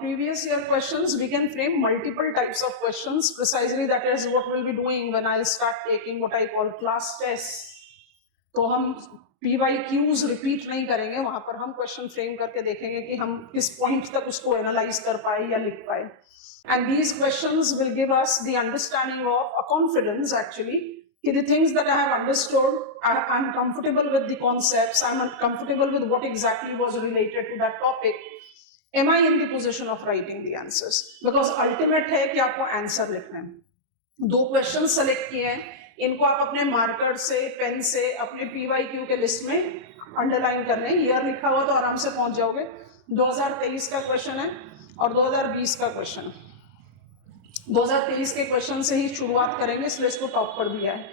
previous year questions, we can frame multiple types of questions. Precisely that is what we'll be doing when I'll start taking what I call class tests. तो हम PYQs repeat नहीं करेंगे, वहां पर हम question frame करके देखेंगे कि हम किस पॉइंट तक उसको एनालाइज कर पाए या लिख पाए. And these questions will give us the understanding of a confidence actually. The things that I have understood, I'm comfortable with the concepts, I'm comfortable with what exactly was related to that topic. Am I in the position of writing the answers? Because ultimate है कि आपको answer लिखना है. 2 question select किए हैं, इनको आप अपने मार्कर से, पेन से अपने PYQ के लिस्ट में अंडरलाइन करने हैं. ईयर लिखा हुआ तो आराम से पहुंच जाओगे. 2023 का क्वेश्चन है और 2020 का क्वेश्चन. 2023 के क्वेश्चन से ही शुरुआत करेंगे, इसलिए इसको टॉप कर दिया है.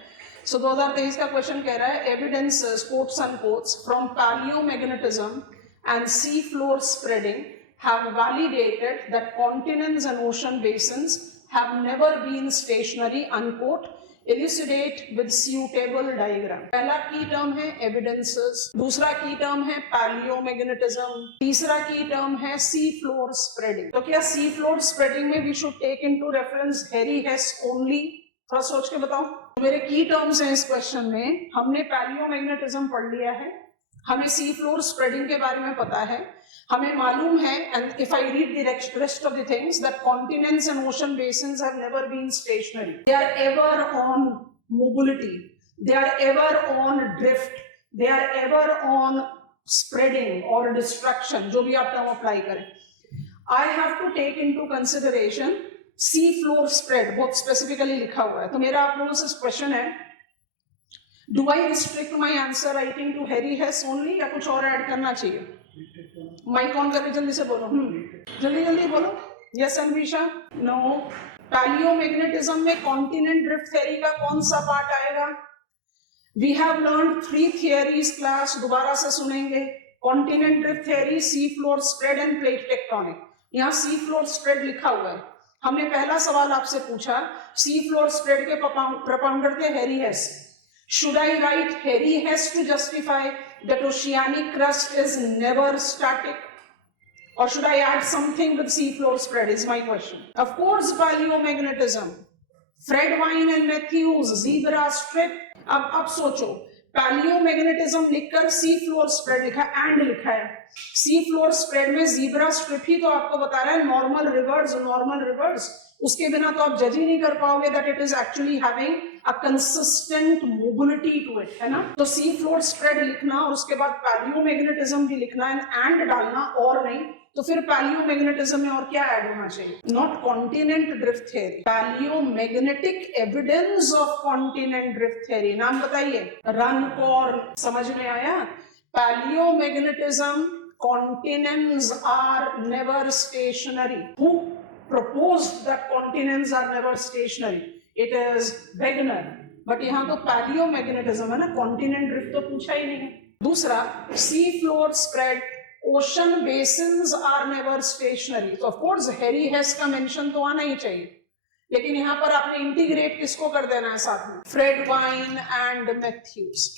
सो 2023 का क्वेश्चन कह रहा है evidences quotes and quotes from paleomagnetism and sea floor spreading have validated that continents and ocean basins have never been stationary, unquote. Elucidate with suitable diagram. पहला की टर्म है evidences, दूसरा की टर्म है paleomagnetism, तीसरा की टर्म है sea floor spreading. तो क्या sea floor spreading में we should take into reference Harry Hess only? थोड़ा सोच के बताओ. मेरे की टर्म्स हैं इस क्वेश्चन में. हमने paleomagnetism पढ़ लिया है, हमें sea floor spreading के बारे में पता है, हमें मालूम है, and if I read the rest of the things, that continents and ocean basins have never been stationary. They are ever on mobility. They are ever on drift. They are ever on spreading or destruction. जो भी आप term apply करें. I have to take into consideration sea floor spread. बहुत specifically लिखा हुआ है. तो मेरा आप लोगों से क्वेश्चन है, do I restrict my answer writing to Harry Hess only या कुछ और ऐड करना चाहिए? माइक ऑन करके जल्दी से बोलो. जल्दी जल्दी बोलो. यस अनविशा. नो. पैलियोमैग्नेटिज्म में कॉन्टिनेंट ड्रिफ्ट थ्योरी का कौन सा पार्ट आएगा? We have learned 3 theories class, दोबारा से सुनेंगे. Continent drift theory, sea floor spread and plate tectonic. यहाँ सी फ्लोर स्प्रेड लिखा हुआ है. हमने पहला सवाल आपसे पूछा, सी फ्लोर स्प्रेड के प्रोपाउंडर थे Harry हेस. Should I write Harry Hess to justify that oceanic crust is never static? Or should I add something with seafloor spread is my question. Of course, paleomagnetism. Fred Wine and Matthews, zebra strip. अब सोचो, paleomagnetism लिखकर seafloor spread लिखा है, and लिखा है. seafloor spread में zebra strip ही तो आपको बता रहा है normal rivers. उसके बिना तो आप जज ही नहीं कर पाओगे that it is actually having a consistent mobility to it, है ना. तो sea floor spread लिखना और उसके बाद paleomagnetism भी लिखना and डालना और नहीं, तो फिर paleomagnetism में और क्या ऐड होना चाहिए? Not continent drift theory, paleomagnetic evidence of continent drift theory. नाम बताइए. Runcorn. समझ में आया? Paleomagnetism, continents are never stationary. Who proposed that continents are never stationary? It is Wegener. But यहाँ तो paleomagnetism है ना, continent drift तो पूछा ही नहीं है. दूसरा, sea floor spread, ocean basins are never stationary. So of course Harry Hess का mention तो आना ही चाहिए, लेकिन यहाँ पर आपने इंटीग्रेट किसको कर देना है साथ में? Fred Wine and Matthews.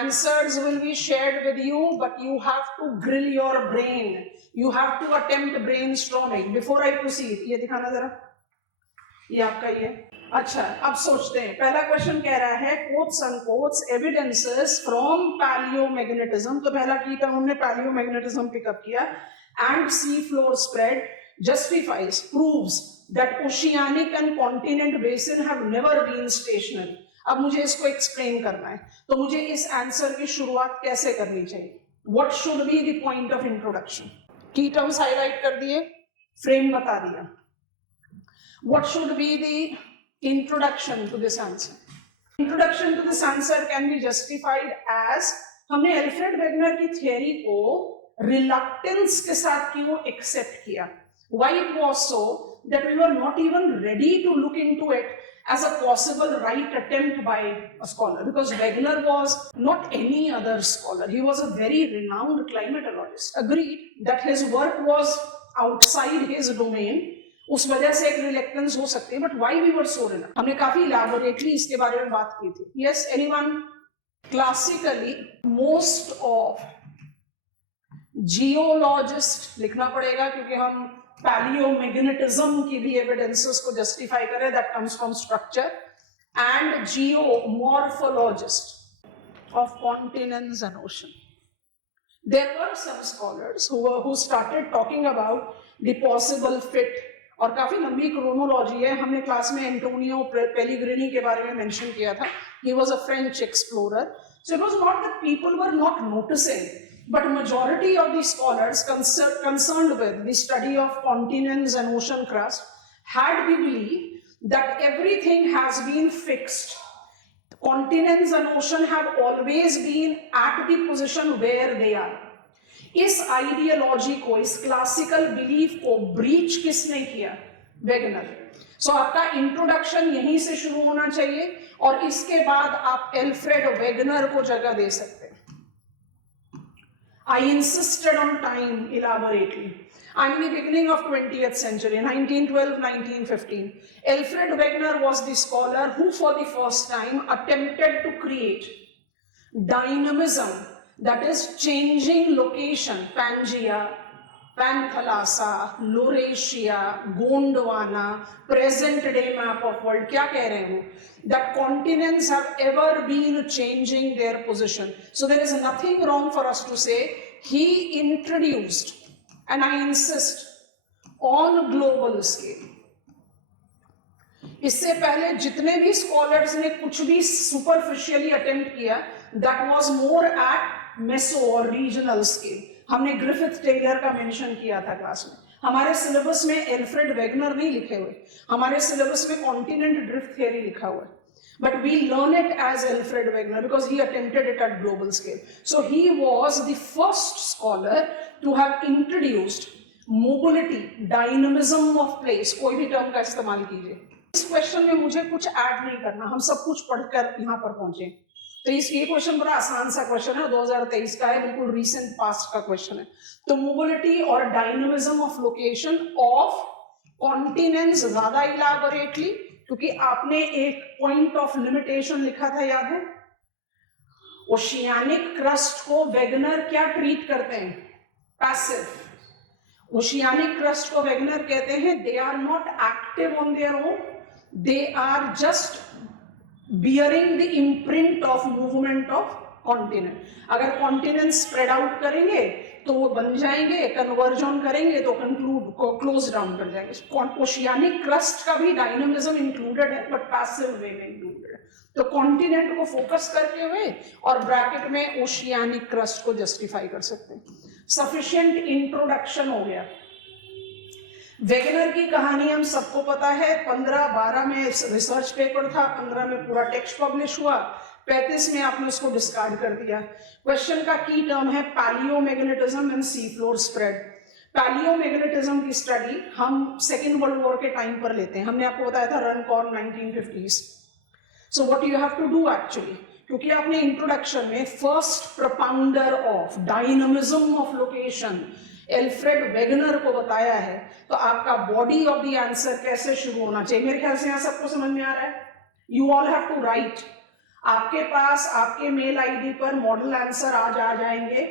Answers will be shared with you, but you have to grill your brain. You have to attempt brainstorming. Before I proceed, ये दिखाना जरा. ये आपका ये. अच्छा, अब सोचते हैं. पहला क्वेश्चन कह रहा है quotes and quotes evidences from paleomagnetism. तो पहला की टर्म हमने paleomagnetism पिकअप किया. And sea floor spread justifies, proves that oceanic and continent basin have never been stationary. अब मुझे इसको एक्सप्लेन करना है, तो मुझे इस आंसर की शुरुआत कैसे करनी चाहिए? What should be the point of introduction? की टर्म्स हाईलाइट कर दिए, फ्रेम बता दिया. What should be the introduction to this answer? Introduction to this answer can be justified as हमने एल्फ्रेड वेगनर की थियरी को रिलक्टेंस के साथ क्यों एक्सेप्ट किया? Why it was so that we were not even ready to look into it as a possible right attempt by a scholar, because Wegener was not any other scholar. He was a very renowned climatologist. Agreed that his work was outside his domain. उस वजह से एक reluctance हो सकती है, but why we were so reluctant? हमने काफी elaborately इसके बारे में बात की थी. Yes, anyone? Classically, most of geologist लिखना पड़ेगा क्योंकि हम पैलियोमैग्नेटिज्म की भी एविडेंसेस को जस्टिफाई करे, that comes from structure, and geomorphologist of continents and ocean. There were some scholars who started talking about the possible fit, और काफी लंबी क्रोनोलॉजी है. हमने क्लास में एंटोनियो पेलिग्रिनी के बारे में मेंशन किया था. He was a French explorer. So it was not that people were not noticing, but majority of the scholars concerned with the study of continents and ocean crust had the belief that everything has been fixed. Continents and ocean have always been at the position where they are. इस ideology को, इस classical belief को breach किसने किया? Wegener. सो आपका introduction यहीं से शुरू होना चाहिए और इसके बाद आप एल्फ्रेड वेगनर को जगह दे सकते हैं. I insisted on time elaborately. I'm in the beginning of 20th century, 1912-1915. Alfred Wegener was the scholar who for the first time attempted to create dynamism, that is changing location, Pangaea, Panthalassa, Laurasia, Gondwana, present day map of world. क्या कह रहे हैं? That continents have ever been changing their position. So there is nothing wrong for us to say he introduced, and I insist, on global scale. इससे पहले जितने भी scholars ने कुछ भी सुपरफिशियली अटेम्प्ट किया, that was more at meso और regional scale. हमने ग्रिफिथ टेलर का मेंशन किया था क्लास में. हमारे सिलेबस में एल्फ्रेड वेगनर नहीं लिखे हुए, हमारे सिलेबस में कॉन्टिनेंट ड्रिफ्ट थियरी लिखा हुआ है. But we learn it as Alfred Wegener because he attempted it at global scale. So he was the first scholar to have introduced mobility, dynamism of place. कोई भी term का इस्तेमाल कीजिए. इस question में मुझे कुछ ऐड नहीं करना, हम सब कुछ पढ़कर यहाँ पर पहुंचे. तो ये क्वेश्चन बड़ा आसान सा क्वेश्चन है, 2023 का है, बिल्कुल रिसेंट पास्ट का क्वेश्चन है. तो मोबिलिटी और dynamism of location of continents ज्यादा इलाबोरेटली, क्योंकि आपने एक पॉइंट ऑफ लिमिटेशन लिखा था, याद है? ओशियानिक क्रस्ट को वेगनर क्या ट्रीट करते हैं? पैसिव. ओशियानिक क्रस्ट को वेगनर कहते हैं they are not active on their own, they are just bearing the imprint of movement of continent. अगर कॉन्टिनेंट स्प्रेड आउट करेंगे तो वो बन जाएंगे, कन्वर्ज ऑन करेंगे तो क्लोज डाउन कर जाएंगे. ओशियानिक क्रस्ट का भी डायनामिज्म इंक्लूडेड है, बट पैसिव वे में इंक्लूडेड है. तो कॉन्टिनेंट को फोकस करते हुए और ब्रैकेट में ओशियानिक क्रस्ट को जस्टिफाई कर सकते हैं. सफिशिएंट इंट्रोडक्शन हो गया. वेगनर की कहानी हम सबको पता है. 15-12 में रिसर्च पेपर था, 15 में पूरा टेक्स्ट पब्लिश हुआ, 35 में आपने उसको डिस्कार्ड कर दिया. क्वेश्चन का की टर्म है palaeomagnetism and sea floor spread. Palaeomagnetism की स्टडी हम सेकेंड वर्ल्ड वॉर के टाइम पर लेते हैं. हमने आपको बताया था Runcorn 1950s. So what you have to do actually, क्योंकि आपने इंट्रोडक्शन में first propounder of dynamism of location Alfred Wegener को बताया है, तो आपका बॉडी ऑफ द आंसर कैसे शुरू होना चाहिए. मेरे ख्याल से यहाँ सबको समझ में आ रहा है. You all have to write. आपके पास आपके मेल आईडी पर मॉडल आंसर आज आ जाएंगे,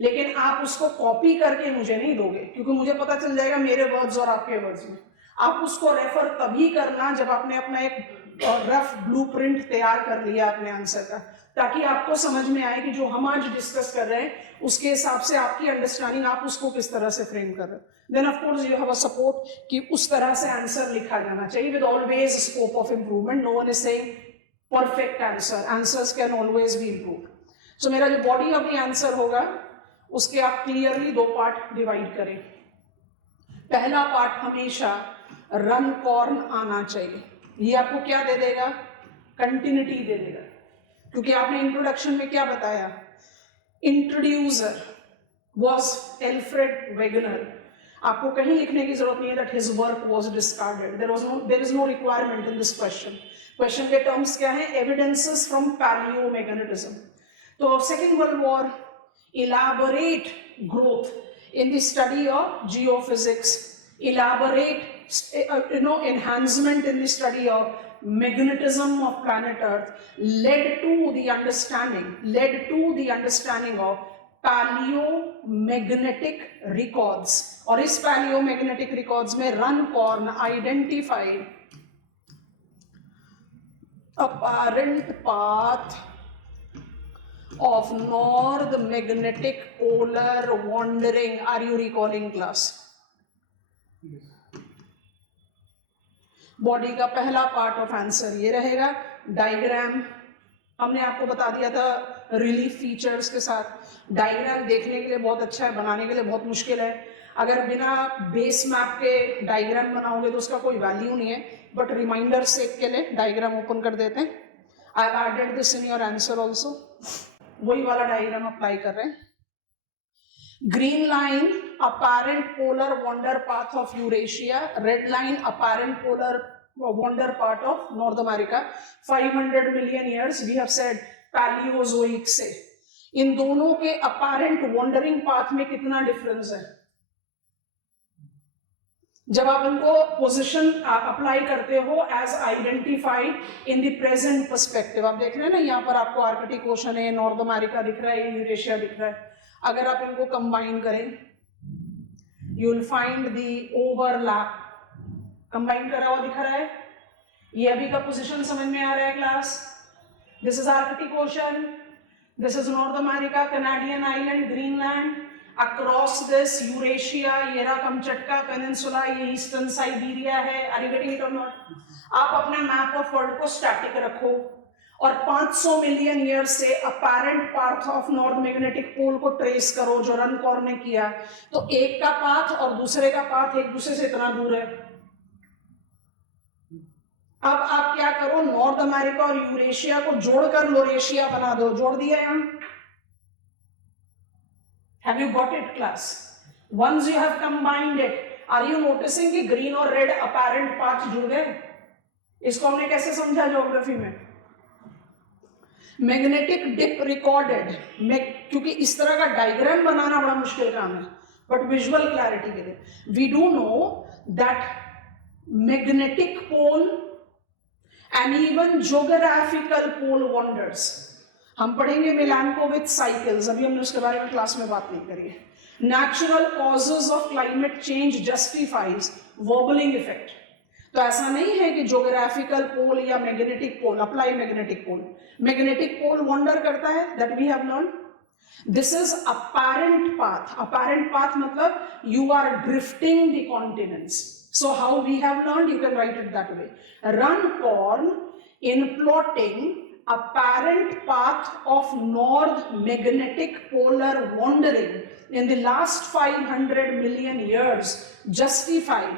लेकिन आप उसको कॉपी करके मुझे नहीं दोगे, क्योंकि मुझे पता चल जाएगा मेरे वर्ड्स और आपके वर्ड्स में. आप उसको रेफर तभी करना जब आपने अपना एक रफ ब्लूप्रिंट तैयार कर लिया अपने आंसर का, ताकि आपको समझ में आए कि जो हम आज डिस्कस कर रहे हैं उसके हिसाब से आपकी अंडरस्टैंडिंग, आप उसको किस तरह से फ्रेम कर रहे हो. Then of course you have a support कि उस तरह से आंसर लिखा जाना चाहिए with always scope of improvement. No one is saying perfect answer, answers can always be improved. So मेरा जो बॉडी ऑफ द आंसर होगा उसके आप क्लियरली 2 पार्ट डिवाइड करें. पहला पार्ट हमेशा रन कॉर्न आना चाहिए. ये आपको क्या दे देगा? कंटिन्यूटी दे देगा, क्योंकि आपने इंट्रोडक्शन में क्या बताया? Introducer was Alfred Wegener. आपको कहीं लिखने की जरूरत नहीं है that his work was discarded. There is no requirement in this question. Question के टर्म्स क्या है? Evidences from palaeomagnetism. So Second world War, elaborate growth in the study of geophysics, elaborate enhancement in the study of magnetism of planet Earth led to the understanding of palaeomagnetic records, और इस palaeomagnetic records में Runcorn identified apparent path of north magnetic polar wandering. Are you recalling class? Body का पहला part of answer ये रहेगा. Diagram हमने आपको बता दिया था रिलीफ फीचर्स के साथ. डायग्राम देखने के लिए बहुत अच्छा है, बनाने के लिए बहुत मुश्किल है. अगर बिना बेस मैप के डायग्राम बनाओगे तो उसका कोई वैल्यू नहीं है. बट रिमाइंडर सेक के लिए डायग्राम ओपन कर देते हैं. I have added this in your answer also. वही वाला डायग्राम अप्लाई कर रहे हैं. Green line apparent polar wander path of Eurasia, red line apparent polar wander path of North America. 500 million years we have said Paleozoic से. इन दोनों के apparent wandering path में कितना डिफरेंस है? जब आप इनको पोजीशन अप्लाई करते हो as identified in the present perspective, आप देख रहे हैं ना, यहाँ पर आपको आर्कटिक ओशन है, नॉर्थ अमेरिका दिख रहा है, यूरेशिया दिख रहा है. अगर आप इनको कंबाइन करें you will find the overlap. Combine करा हुआ दिख रहा है. ये अभी का पोजीशन समझ में आ रहा है class? This is Arctic Ocean, this is North America, Canadian island, Greenland. Across this Eurasia, ये रहा कमचटका पेनिनसुला, ये ईस्टर्न साइबेरिया है. आर यू गेटिंग इट और नॉट? आप अपना मैप ऑफ वर्ल्ड को स्टैटिक रखो और 500 मिलियन ईयर से apparent path of north magnetic pole को ट्रेस करो जो रनकॉर्न ने किया. तो एक का पाथ और दूसरे का पाथ एक दूसरे से इतना दूर है. अब आप क्या करो, नॉर्थ अमेरिका और यूरेशिया को जोड़कर लोरेशिया बना दो. जोड़ दिया यहां. Have you got it class? Once you have combined it, are you noticing कि green और red apparent path जुड़ गए? इसको हमने कैसे समझा ज्योग्राफी में? Magnetic dip recorded. क्योंकि इस तरह का डायग्राम बनाना बड़ा मुश्किल काम है, बट विजुअल क्लैरिटी के लिए we do know that magnetic pole and even geographical pole wanders. हम पढ़ेंगे मिलानकोविच साइकिल्स, अभी हमने उसके बारे में क्लास में बात नहीं करी है. Natural causes of climate change justifies wobbling effect. तो ऐसा नहीं है कि ज्योग्राफिकल पोल या magnetic pole apply magnetic pole. Magnetic pole wander करता है, that we have learn. This is apparent path. Apparent path मतलब you are drifting the continents. So how we have learn, you can write it that way. Runcorn in plotting apparent path of north magnetic polar wandering in the last 500 million years justified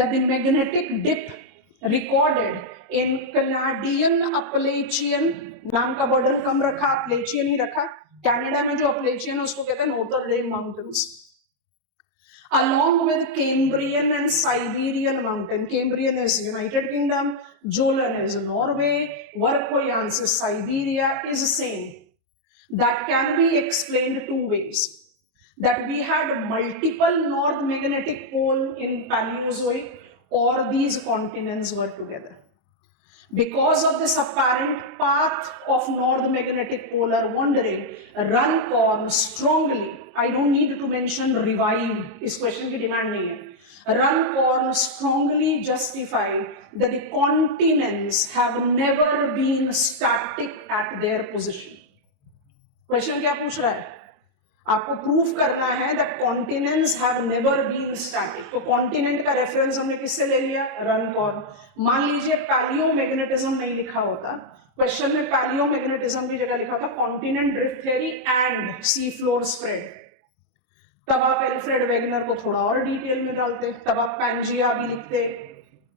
that the magnetic dip recorded in Canadian Appalachian, नाम का border कम रखा, Appalachian ही रखा. Canada में जो Appalachian है उसको कहते हैं northern mountains, along with Cambrian and Siberian mountain. Cambrian is United Kingdom, Jolan is Norway, Verkhoyansk is Siberia, is same. That can be explained two ways. That we had multiple north magnetic pole in Paleozoic, or these continents were together. Because of this apparent path of north magnetic polar wandering, Runcorn strongly, I don't need to mention revived, इस question की demand नहीं है. Runcorn strongly justified that the continents have never been static at their position. Question क्या पूछ रहा है? आपको proof करना है that continents have never been static. तो कॉन्टिनेंट का रेफरेंस हमने किससे ले लिया? Runcorn. मान लीजिए पैलियोमैग्नेटिज्म नहीं लिखा होता, क्वेश्चन में पैलियोमैग्नेटिज्म की जगह लिखा होता continent drift theory and sea floor spread, तब आप एल्फ्रेड वेगनर को थोड़ा और डिटेल में डालते, तब आप पैंजिया भी लिखते,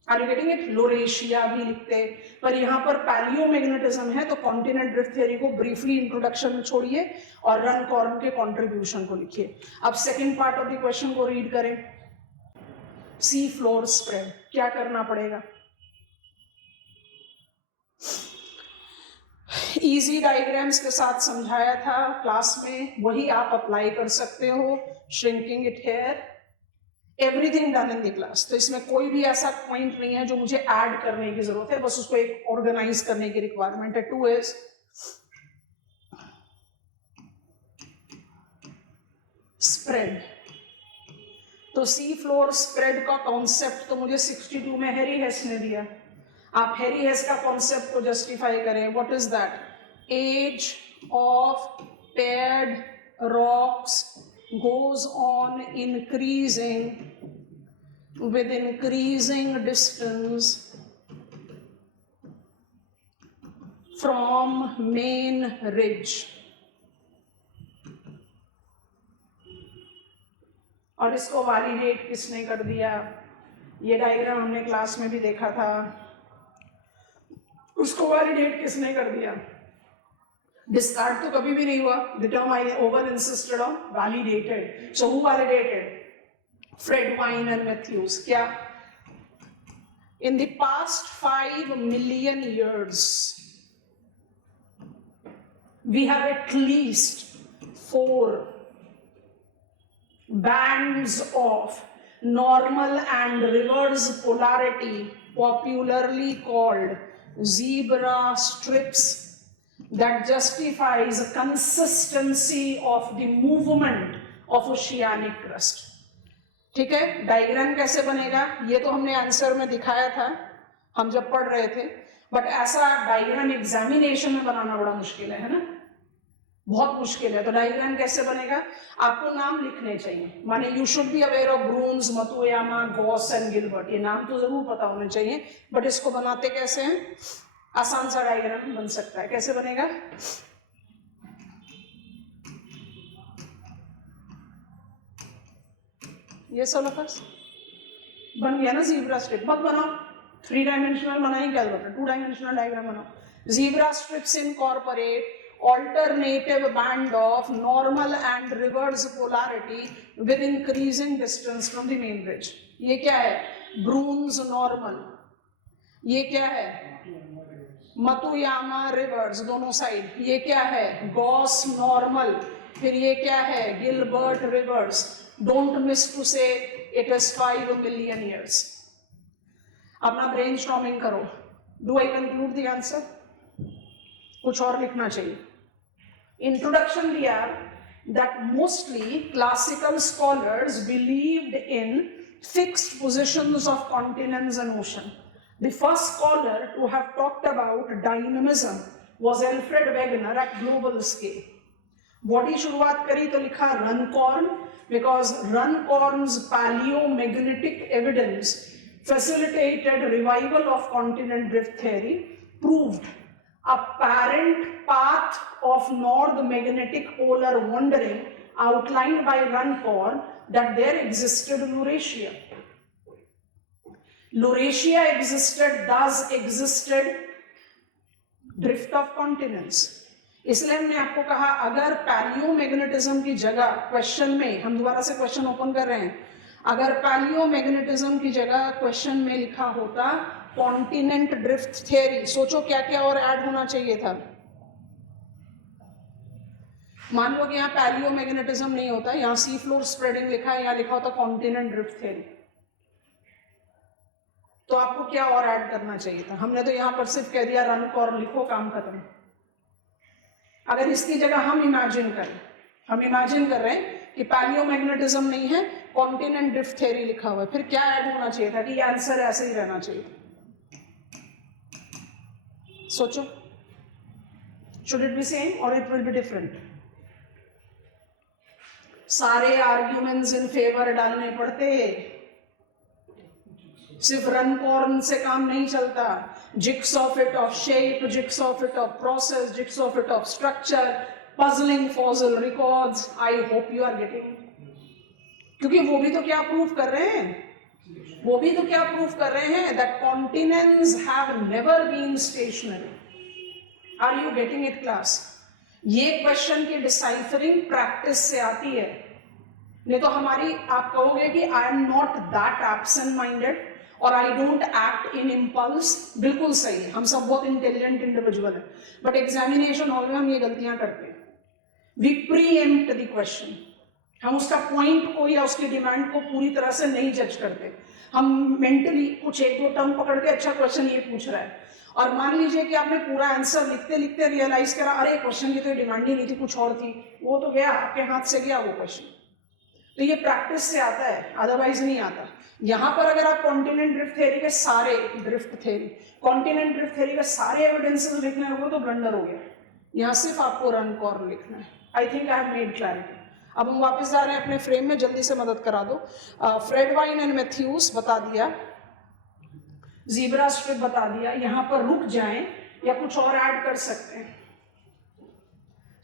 are you getting it, Laurasia भी लिखते. पर यहाँ पर पैलियोमैग्नेटिज्म है तो कॉन्टिनेंट ड्रिफ्ट थ्योरी को ब्रीफली इंट्रोडक्शन में छोड़िए और रनकॉर्न के कंट्रीब्यूशन को लिखिए. अब second part of the question को रीड करें. सी फ्लोर स्प्रेड क्या करना पड़ेगा? इजी डायग्राम्स के साथ समझाया था क्लास में, वही आप अप्लाई कर सकते हो. Shrinking it here, everything done in the class. तो इसमें कोई भी ऐसा पॉइंट नहीं है जो मुझे ऐड करने की जरूरत है, बस उसको एक ऑर्गेनाइज करने की रिक्वायरमेंट है. 2 is स्प्रेड। तो सी फ्लोर स्प्रेड का कॉन्सेप्ट तो मुझे 62 में हैरी हेस ने दिया। आप हैरी हेस का कॉन्सेप्ट को जस्टिफाई करें। What is that? Age of paired rocks goes on increasing with increasing distance from main ridge। और इसको वैलिडेट किसने कर दिया? ये डायग्राम हमने क्लास में भी देखा था। उसको वैलिडेट किसने कर दिया? डिस्कार्ड तो कभी भी नहीं हुआ। The term I over insisted on validated. So who validated? Fred, Vine and Matthews. क्या? In the past 5 million years we have at least 4 bands of normal and reverse polarity, popularly called zebra strips, that justifies a consistency of the movement of oceanic crust। ठीक है, diagram कैसे बनेगा ये तो हमने answer में दिखाया था हम जब पढ़ रहे थे, बट ऐसा डायग्राम एग्जामिनेशन में बनाना बड़ा मुश्किल है ना, बहुत मुश्किल है। तो डायग्राम कैसे बनेगा? आपको नाम लिखने चाहिए, माने you should be aware of Brunhes, Matuyama, Gauss and Gilbert. ये नाम तो जरूर पता होने चाहिए, बट इसको बनाते कैसे हैं? आसान सा डायग्राम बन सकता है। कैसे बनेगा? ये सोलोफस बन गया ना, जीब्रा स्ट्रिप। मत बनाओ 3 डायमेंशनल बनाएंगे, क्या जरूरत है? 2 डायमेंशनल डायग्राम बनाओ। Zebra strips incorporate alternative band of normal and reverse polarity with increasing distance from the main ridge। ये क्या है? Brunhes normal. ये क्या है? मतुयामा रिवर्स दोनों साइड। ये क्या है? Gauss normal. फिर ये क्या है? Gilbert reverse. Don't miss to say it is 5 million years। अपना ब्रेनस्टॉर्मिंग करो। Do I conclude the answer? कुछ और लिखना चाहिए। इंट्रोडक्शन दिया that mostly classical scholars believed in fixed positions of continents and ocean। The first scholar to have talked about dynamism was Alfred Wegener at global scale। Body शुरुआत करी तो लिखा Runcorn, because Runcorn's palaeomagnetic evidence facilitated revival of continent drift theory, proved apparent path of north magnetic polar wandering outlined by Runcorn that there existed Laurasia। Laurasia existed, thus existed drift of continents। इसलिए हमने आपको कहा अगर palaeomagnetism की जगह question में, हम दोबारा से क्वेश्चन ओपन कर रहे हैं, अगर पैलियोमैग्नेटिज्म की जगह क्वेश्चन में लिखा होता कॉन्टिनेंट ड्रिफ्ट थ्योरी, सोचो क्या क्या और ऐड होना चाहिए था। मान लो कि यहाँ पैलियोमैग्नेटिज्म नहीं होता, यहाँ सी फ्लोर स्प्रेडिंग लिखा है, यहाँ लिखा होता कॉन्टिनेंट ड्रिफ्ट थ्योरी, तो आपको क्या और ऐड करना चाहिए था? हमने तो यहाँ पर सिर्फ कह दिया रनकॉर्न लिखो, काम खत्म। अगर इसकी जगह हम इमेजिन कर रहे हैं कि पैलियोमैग्नेटिज्म नहीं है, कॉन्टिनेंट ड्रिफ्ट थ्योरी लिखा हुआ है, फिर क्या ऐड होना चाहिए था कि ये आंसर ऐसे ही रहना चाहिए? सोचो, शुड इट बी सेम और इट विल बी डिफरेंट? सारे आर्ग्यूमेंट्स इन फेवर डालने पड़ते, सिर्फ रनकॉर्न से काम नहीं चलता। Jigsaw fit of shape, jigsaw fit of process, jigsaw fit of structure, puzzling fossil records. I hope you are getting, क्योंकि वो भी तो क्या प्रूव कर रहे हैं, that continents have never been stationary. Are you getting it class? ये question की डिसाइफरिंग प्रैक्टिस से आती है, नहीं तो हमारी, आप कहोगे कि I am not that absent minded और I don't act in impulse. बिल्कुल सही है, हम सब बहुत इंटेलिजेंट इंडिविजुअल है, बट एग्जामिनेशन हॉल में हम ये गलतियां करते हैं। वी प्रीएम्प्ट द क्वेश्चन, हम उसका पॉइंट को या उसकी डिमांड को पूरी तरह से नहीं जज करते। हम मेंटली कुछ 1-2 टर्म पकड़ के अच्छा क्वेश्चन ये पूछ रहा है, और मान लीजिए कि आपने पूरा आंसर लिखते लिखते रियलाइज करा अरे क्वेश्चन की तो डिमांड ही नहीं थी, कुछ और थी, वो तो गया, आपके हाथ से गया वो क्वेश्चन। तो ये प्रैक्टिस से आता है, अदरवाइज नहीं आता। यहाँ पर अगर आप कॉन्टिनेंट ड्रिफ्ट थ्योरी के सारे एविडेंसेस लिखने होंगे तो ब्लंडर हो गया। यहाँ सिर्फ आपको रन कॉर लिखना है। I think I have made clarity. अब हम वापस जा रहे हैं अपने फ्रेम में, जल्दी से मदद करा दो। फ्रेड वाइन एंड मैथ्यूज बता दिया, ज़ीब्रा स्ट्रिप बता दिया। यहाँ पर रुक जाएं या कुछ और ऐड कर सकते हैं।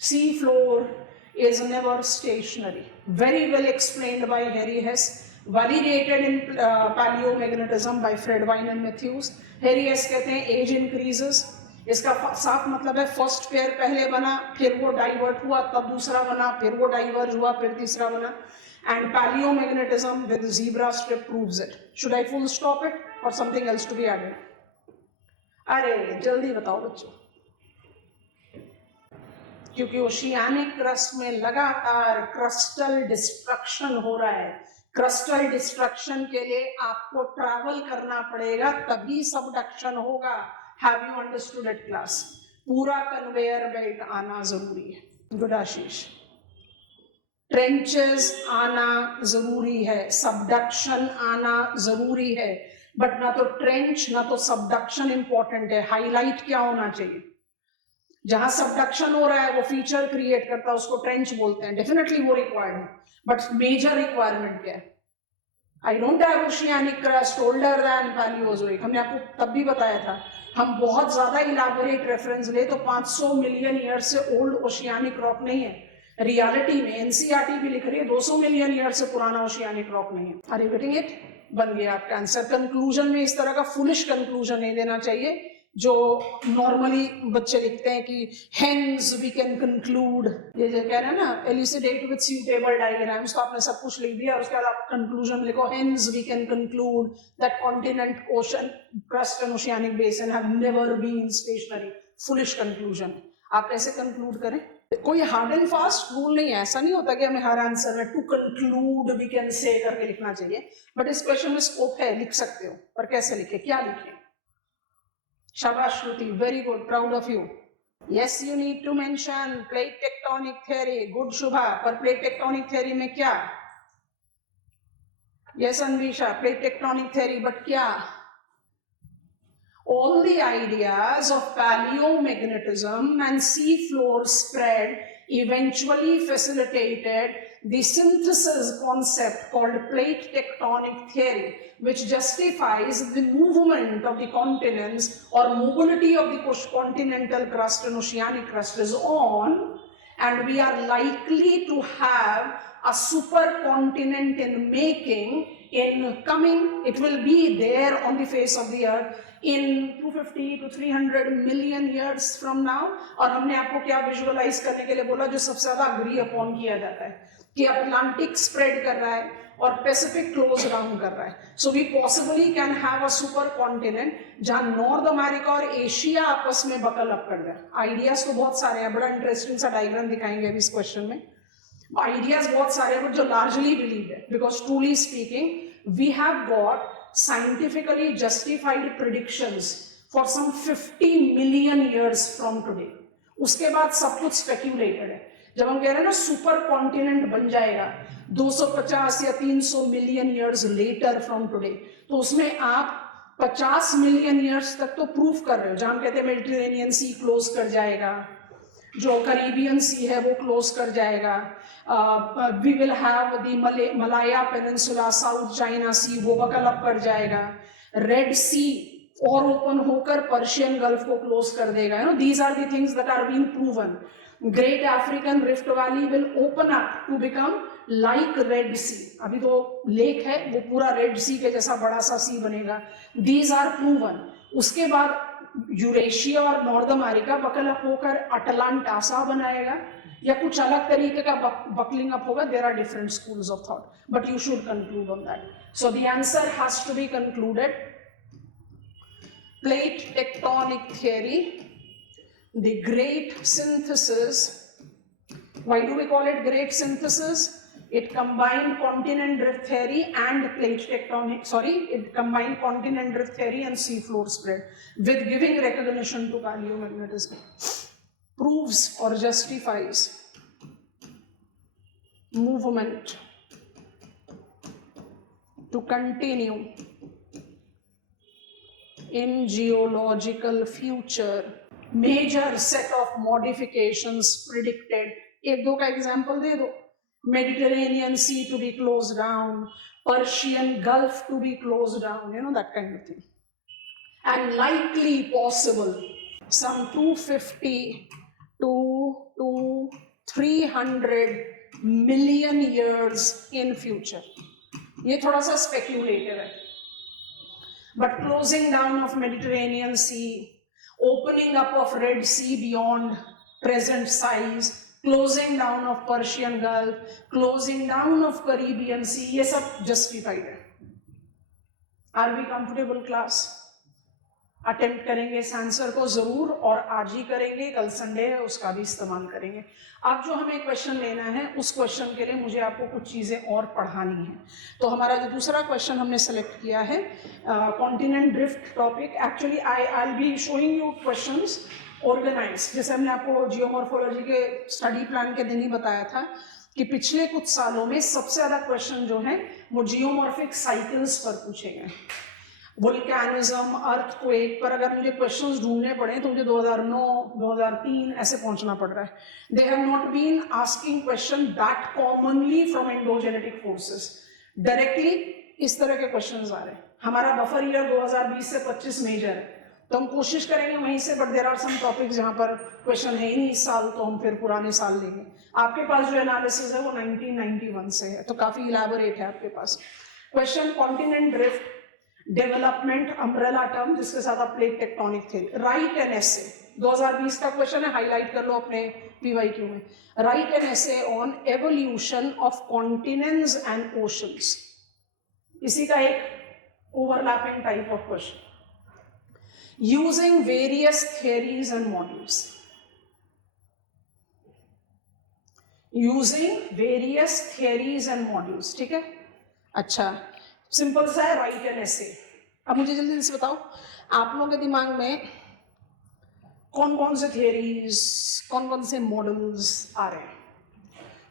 Sea floor is never stationary, very well explained by Harry Hess, validated in paleomagnetism by Fred Wine and Matthews. Harry Hess कहते हैं age increases, इसका साफ मतलब है फर्स्ट पेयर पहले बना, फिर वो डाइवर्ट हुआ, तब दूसरा बना, फिर वो डाइवर्ज हुआ, फिर तीसरा बना। And paleomagnetism with zebra strip proves it. Should I full stop it or something else to be added? अरे जल्दी बताओ बच्चों, क्योंकि ओशियानिक क्रस्ट में लगातार क्रस्टल डिस्ट्रक्शन हो रहा है। क्रस्टल डिस्ट्रक्शन के लिए आपको ट्रैवल करना पड़ेगा, तभी सबडक्शन होगा। Have you understood it class? पूरा कन्वेयर बेल्ट आना जरूरी है। गुड आशीष। ट्रेंचेस आना जरूरी है, सबडक्शन आना जरूरी है, बट ना तो ट्रेंच ना तो सबडक्शन इंपॉर्टेंट है। हाईलाइट क्या होना चाहिए? जहां सबडक्शन हो रहा है वो फीचर क्रिएट करता है, उसको ट्रेंच बोलते हैं। डेफिनेटली वो रिक्वायर्ड है, बट मेजर रिक्वायरमेंट क्या है? I don't have oceanic crust older than Palaeozoic. हमने आपको तब भी बताया था, हम बहुत ज्यादा इलाबोरेट रेफरेंस ले तो 500 मिलियन ईयर से ओल्ड ओशियानिक रॉक नहीं है। रियलिटी में एनसीईआरटी भी लिख रही है 200 मिलियन ईयर से पुराना ओशियानिक रॉक नहीं है। Are you getting it? बन गया आपका आंसर। कंक्लूजन में इस तरह का फुलिश कंक्लूजन नहीं देना चाहिए जो नॉर्मली बच्चे लिखते हैं कि हेंस वी कैन कंक्लूड, ये जो कह रहे हैं ना एलिसिडेट विद सूटेबल डायग्राम्स, तो आपने सब कुछ लिख दिया और उसके बाद आप कंक्लूजन लिखो hence we can conclude that continent ocean crust and oceanic basin have never been stationary. Foolish conclusion. आप कैसे कंक्लूड करें? कोई हार्ड एंड फास्ट रूल नहीं है, ऐसा नहीं होता कि हमें हर आंसर में to conclude we can say करके लिखना चाहिए, बट इस क्वेश्चन में स्कोप है, लिख सकते हो। पर कैसे लिखे, क्या लिखे? Shabash Shruti, very good, proud of you. Yes, you need to mention plate tectonic theory. Good Shubha, पर plate tectonic theory में क्या? Yes, Anvisha, plate tectonic theory, but क्या? All the ideas of paleomagnetism and seafloor spread eventually facilitated the synthesis concept called plate tectonic theory, which justifies the movement of the continents or mobility of the continental crust and oceanic crust is on, and we are likely to have a supercontinent in making in coming, it will be there on the face of the earth in 250 to 300 million years from now। और हमने आपको क्या visualise करने के लिए बोला, जो सबसे ज्यादा अग्री अपॉन किया जाता है कि अटलांटिक स्प्रेड कर रहा है और पैसिफिक क्लोज डाउन कर रहा है। So we possibly can have a super continent जहां नॉर्थ अमेरिका और एशिया आपस में बकल अप कर जाए। आइडियाज तो बहुत सारे हैं, बड़ा इंटरेस्टिंग सा डायग्राम दिखाएंगे अभी इस क्वेश्चन में। आइडियाज बहुत सारे हैं, बट जो लार्जली बिलीव है, because truly speaking we have got scientifically justified predictions for some 50 million years from today। उसके बाद सब कुछ स्पेक्यूलेटेड है। जब हम कह रहे हैं ना सुपर कॉन्टिनेंट बन जाएगा 250 या 300 million years later from today, तो उसमें आप 50 मिलियन ईयर्स तक तो प्रूव कर रहे हो। जहां हम कहते हैं मेडिटेरेनियन सी क्लोज कर जाएगा, जो करीबियन सी है वो क्लोज कर जाएगा, we will have the Malaya Peninsula, South China Sea, वो बकल अप कर जाएगा, रेड सी और ओपन होकर पर्शियन गल्फ को क्लोज कर देगा। You know these are the things that are being proven. Great African rift Valley will open up to become like Red Sea. अभी तो लेक है, वो पूरा रेड सी के जैसा बड़ा सा सी बनेगा। These are proven. उसके बाद यूरेशिया और नॉर्थ अमेरिका बकल अप होकर अटलांटासा बनाएगा या कुछ अलग तरीके का बकलिंग अप होगा। There are different schools of thought, but you should conclude on that. So the answer has to be concluded. Plate tectonic theory, the great synthesis. Why do we call it great synthesis? It combined continent drift theory and plate tectonic, it combined continent drift theory and seafloor spread with giving recognition to paleomagnetism. Proves or justifies movement to continue in geological future, major set of modifications predicted. एक दो का example दे दो. Mediterranean Sea to be closed down, Persian Gulf to be closed down, you know, that kind of thing. And likely possible, some 250 to 300 million years in future. ये थोड़ा सा speculative है. But closing down of Mediterranean Sea, opening up of Red Sea beyond present size, closing down of Persian Gulf, closing down of Caribbean Sea, ये सब justified है. Are we comfortable class? Attempt करेंगे इस answer को जरूर, और आज ही करेंगे, कल संडे है उसका भी इस्तेमाल करेंगे. अब जो हमें क्वेश्चन लेना है उस क्वेश्चन के लिए मुझे आपको कुछ चीज़ें और पढ़ानी है. तो हमारा जो दूसरा क्वेश्चन हमने सेलेक्ट किया है continent drift topic. Actually I will be showing you questions organise, जैसे हमने आपको जियोमॉर्फोलॉजी के स्टडी प्लान के दिन ही बताया था कि पिछले कुछ सालों में सबसे ज़्यादा क्वेश्चन जो है वो जियोमॉर्फिक साइकिल्स पर पूछे गए. वोल्केनिज्म, अर्थक्वेक पर अगर मुझे क्वेश्चंस ढूंढने पड़े तो मुझे 2009, 2003 ऐसे पहुंचना पड़ रहा है. They have not been asking question that commonly from endogenetic forces. Directly इस तरह के क्वेश्चंस आ रहे हैं. हमारा बफर ईयर 2020 से 25 मेजर है, तो हम कोशिश करेंगे वहीं से, but there are some topics जहां पर क्वेश्चन है ही नहीं इस साल, तो हम फिर पुराने साल लेंगे. आपके पास जो एनालिसिस है वो 1991 से है, तो काफी इलैबोरेट है आपके पास. Question continent drift development umbrella term, जिसके साथ आप plate tectonic theory. Write an essay, 2020 का क्वेश्चन है, हाईलाइट कर लो अपने पीवाईक्यू में. Right an essay on evolution of continents and oceans. इसी का एक overlapping type of question. Using various theories and models. Using various theories and models. ठीक है, अच्छा, सिंपल सा है, राइट एन एसे. अब मुझे जल्दी से बताओ आप लोगों के दिमाग में कौन कौन से थियरीज, कौन कौन से मॉडल्स आ रहे हैं.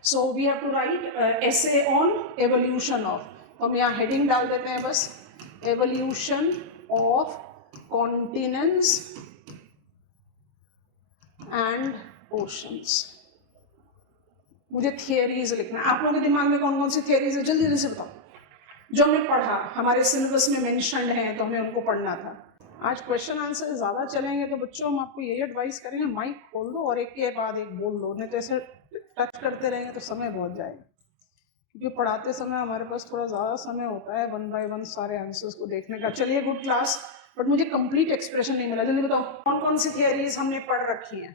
So we have to write essay on evolution of, तो हम यहाँ हेडिंग डाल देते हैं बस, evolution of continents and oceans. मुझे थियरीज लिखना है. आप लोगों के दिमाग में कौन कौन सी थियरीज है, जल्दी जल्दी से बताओ. जो हमने पढ़ा, हमारे सिलेबस में मेंशन्ड हैं, तो हमें उनको पढ़ना था. आज क्वेश्चन आंसर ज़्यादा चलेंगे तो बच्चों हम आपको यही एडवाइस करेंगे, माइक खोल दो और एक के बाद एक बोल दो, नहीं तो ऐसे टच करते रहेंगे तो समय बहुत जाएगा. क्योंकि पढ़ाते समय हमारे पास थोड़ा ज़्यादा समय होता है 1 by 1 सारे आंसर्स को देखने का. चलिए, गुड क्लास, बट मुझे कंप्लीट एक्सप्रेशन नहीं मिला. जल्दी बताओ कौन कौन सी थियरीज हमने पढ़ रखी हैं.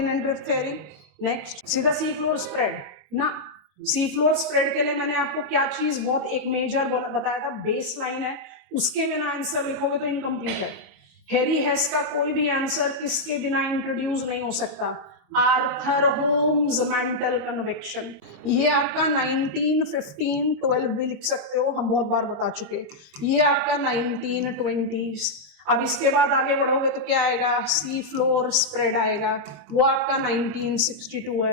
थियरी, नेक्स्ट सीधा सी फ्लोर स्प्रेड ना. सी फ्लोर स्प्रेड के लिए मैंने आपको क्या चीज बहुत एक मेजर बताया था, बेस लाइन है, उसके बिना आंसर लिखोगे तो इनकम्प्लीट है. हेरी हेस का कोई भी आंसर किसके बिना इंट्रोड्यूस नहीं हो सकता. आर्थर होम्स मेंटल कन्वेक्शन, ये आपका 1915, 12 भी लिख सकते हो, हम बहुत बार बता चुके. ये आपका 1920s. अब इसके बाद आगे बढ़ोगे तो क्या आएगा, सी फ्लोर स्प्रेड आएगा, वो आपका 1962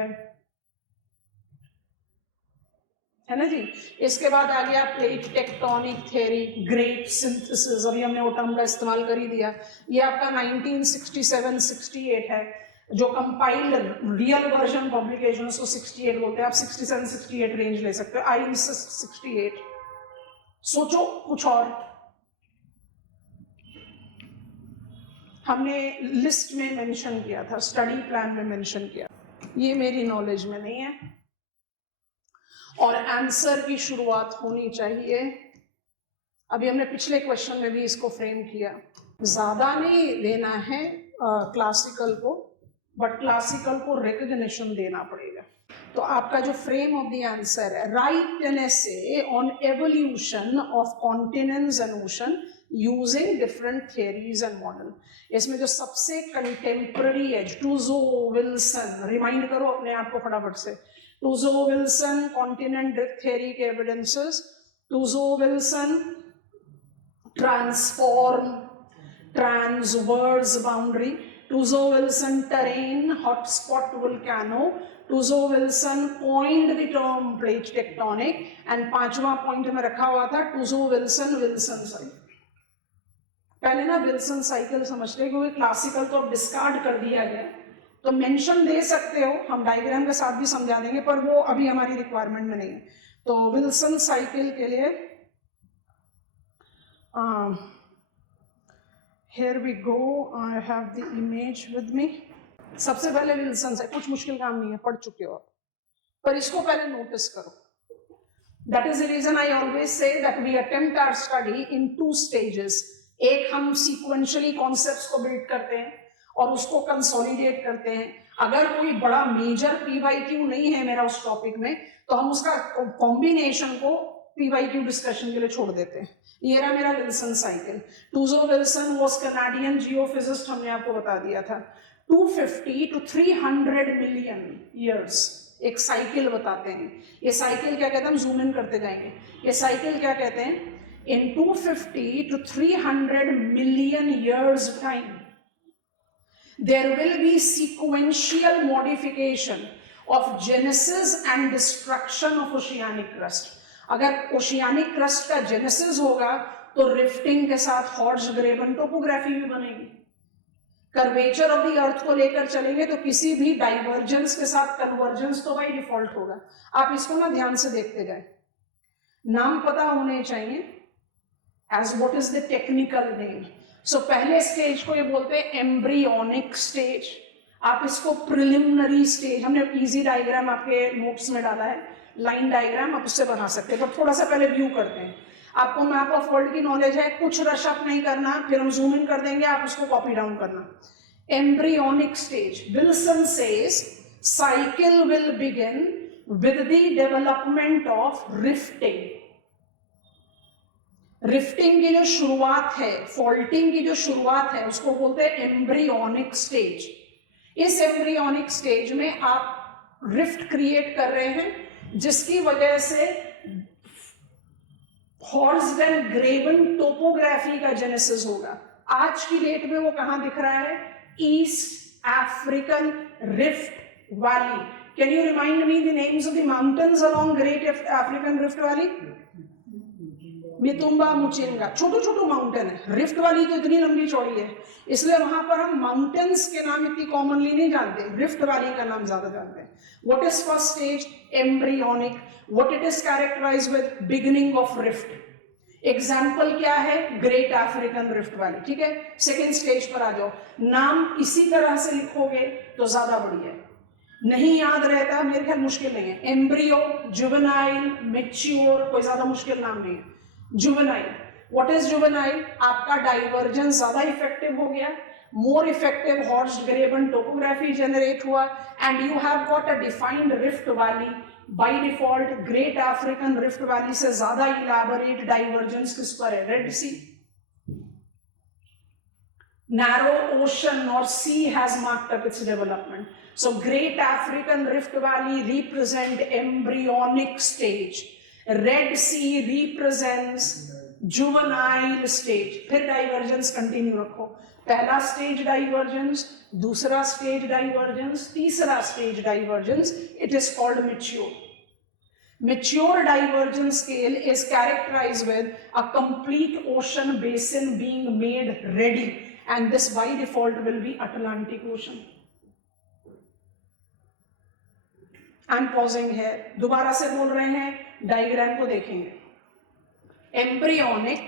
है ना जी. इसके बाद आ गया plate tectonic theory, great synthesis, अभी हमने वो टर्म का इस्तेमाल कर ही दिया. ये आपका 1967-68 है. जो कंपाइल्ड रियल वर्जन पब्लिकेशन उसको 68 बोलते हैं. आप 67-68 रेंज ले सकते हो. I insist 68. सोचो कुछ और. हमने लिस्ट में मेंशन किया था, स्टडी प्लान में मेंशन किया. ये मेरी नॉलेज में नहीं है, और आंसर की शुरुआत होनी चाहिए. अभी हमने पिछले क्वेश्चन में भी इसको फ्रेम किया. ज्यादा नहीं देना है क्लासिकल को, बट क्लासिकल को रिकॉग्निशन देना पड़ेगा. तो आपका जो फ्रेम ऑफ द आंसर है, write an essay on evolution of continents and ocean using different theories and model. इसमें जो सबसे कंटेम्पररी है, टूजो विल्सन, रिमाइंड करो अपने आप को फटाफट से. Tuzo Wilson continent drift theory के evidences. Tuzo Wilson transform transverse boundary. Tuzo-Wilson terrain hotspot volcano. Tuzo-Wilson coined the term plate tectonic, and पांचवा पॉइंट में रखा हुआ था Tuzo-Wilson विल्सन साइकिल. पहले ना विल्सन साइकिल समझते, क्योंकि क्लासिकल तो अब डिस्कार्ड कर दिया गया, तो मेंशन दे सकते हो, हम डायग्राम के साथ भी समझा देंगे, पर वो अभी हमारी रिक्वायरमेंट में नहीं है. तो विल्सन साइकिल के लिए here we go, I have the image with me. सबसे पहले विल्सन साइकिल, कुछ मुश्किल काम नहीं है, पढ़ चुके हो आप, पर इसको पहले नोटिस करो. That is the reason I always say that we attempt our study in 2 stages. एक हम sequentially concepts को build करते हैं और उसको कंसोलिडेट करते हैं. अगर कोई बड़ा मेजर PYQ नहीं है मेरा उस टॉपिक में, तो हम उसका कॉम्बिनेशन को PYQ डिस्कशन के लिए छोड़ देते हैं. ये रहा मेरा Wilson cycle. Tuzo-Wilson was Canadian जियोफिजिस्ट, हमने आपको बता दिया था. 250 to 300 मिलियन ईयर्स एक साइकिल बताते हैं. ये साइकिल क्या कहते हैं, हम जूम इन करते जाएंगे. ये साइकिल क्या कहते हैं, इन 250 to 300 million years time there will be sequential modification of genesis and destruction of oceanic crust. अगर ओशियानिक क्रस्ट का जेनेसिस होगा तो रिफ्टिंग के साथ हॉर्स ग्रेबन टोपोग्राफी भी बनेगी. कर्वेचर ऑफ द अर्थ को लेकर चलेंगे तो किसी भी डाइवर्जेंस के साथ कन्वर्जेंस तो बाय डिफॉल्ट होगा. आप इसको ना ध्यान से देखते जाए, नाम पता होने चाहिए as what is the technical name. So पहले स्टेज को ये बोलते हैं एम्ब्रियोनिक स्टेज. आप इसको प्रिलिमिनरी स्टेज, हमने इजी डायग्राम आपके नोट्स में डाला है, लाइन डायग्राम, आप उससे बना सकते हैं. पर थोड़ा सा पहले व्यू करते हैं. आपको मैप ऑफ वर्ल्ड की नॉलेज है, कुछ रश अप नहीं करना, फिर हम जूम इन कर देंगे, आप उसको कॉपी डाउन करना. Embryonic stage, Wilson says cycle will begin with the development of rifting. Rifting की जो शुरुआत है, फॉल्टिंग की जो शुरुआत है, उसको बोलते हैं एम्ब्रियोनिक स्टेज. इस एम्ब्रियोनिक स्टेज में आप रिफ्ट क्रिएट कर रहे हैं, जिसकी वजह से हॉर्स्ड एंड ग्रेवन टोपोग्राफी का जेनेसिस होगा. आज की डेट में वो कहां दिख रहा है, East African rift Valley. Can you remind me the names of the mountains along Great African rift Valley? Mitumba, Muchinga, छोटो छोटो माउंटेन है. रिफ्ट वाली तो इतनी लंबी चौड़ी है, इसलिए वहां पर हम माउंटेन्स के नाम इतनी कॉमनली नहीं जानते, रिफ्ट वैली का नाम ज्यादा जानते हैं. What is first stage, embryonic. What it is characterised with, beginning of rift. Example क्या है, ग्रेट अफ्रीकन रिफ्ट वैली. ठीक है, सेकेंड स्टेज पर आ जाओ. नाम इसी तरह से लिखोगे तो ज्यादा बढ़िया है, नहीं याद रहता, मेरे ख्याल मुश्किल नहीं है. एम्ब्रियो, जुवेनाइल, मैच्योर, कोई ज्यादा मुश्किल नाम नहीं है. Juvenile, what is juvenile? आपका डाइवर्जेंस ज्यादा इफेक्टिव हो गया, more effective horst graben topography generate हुआ, and you have got a defined rift valley. By default great African rift valley से ज्यादा इलैबोरेट डाइवर्जेंस किस पर है, Red Sea. narrow ocean or sea has marked up its development. So great African rift valley represent embryonic stage. Red Sea represents juvenile stage. फिर divergence continue रखो. पहला stage divergence, दूसरा stage divergence, तीसरा stage divergence. It is called mature. Mature divergence scale is characterized with a complete ocean basin being made ready, and this by default will be Atlantic Ocean. I'm pausing here. दोबारा से बोल रहे हैं, diagram को देखेंगे. Embryonic,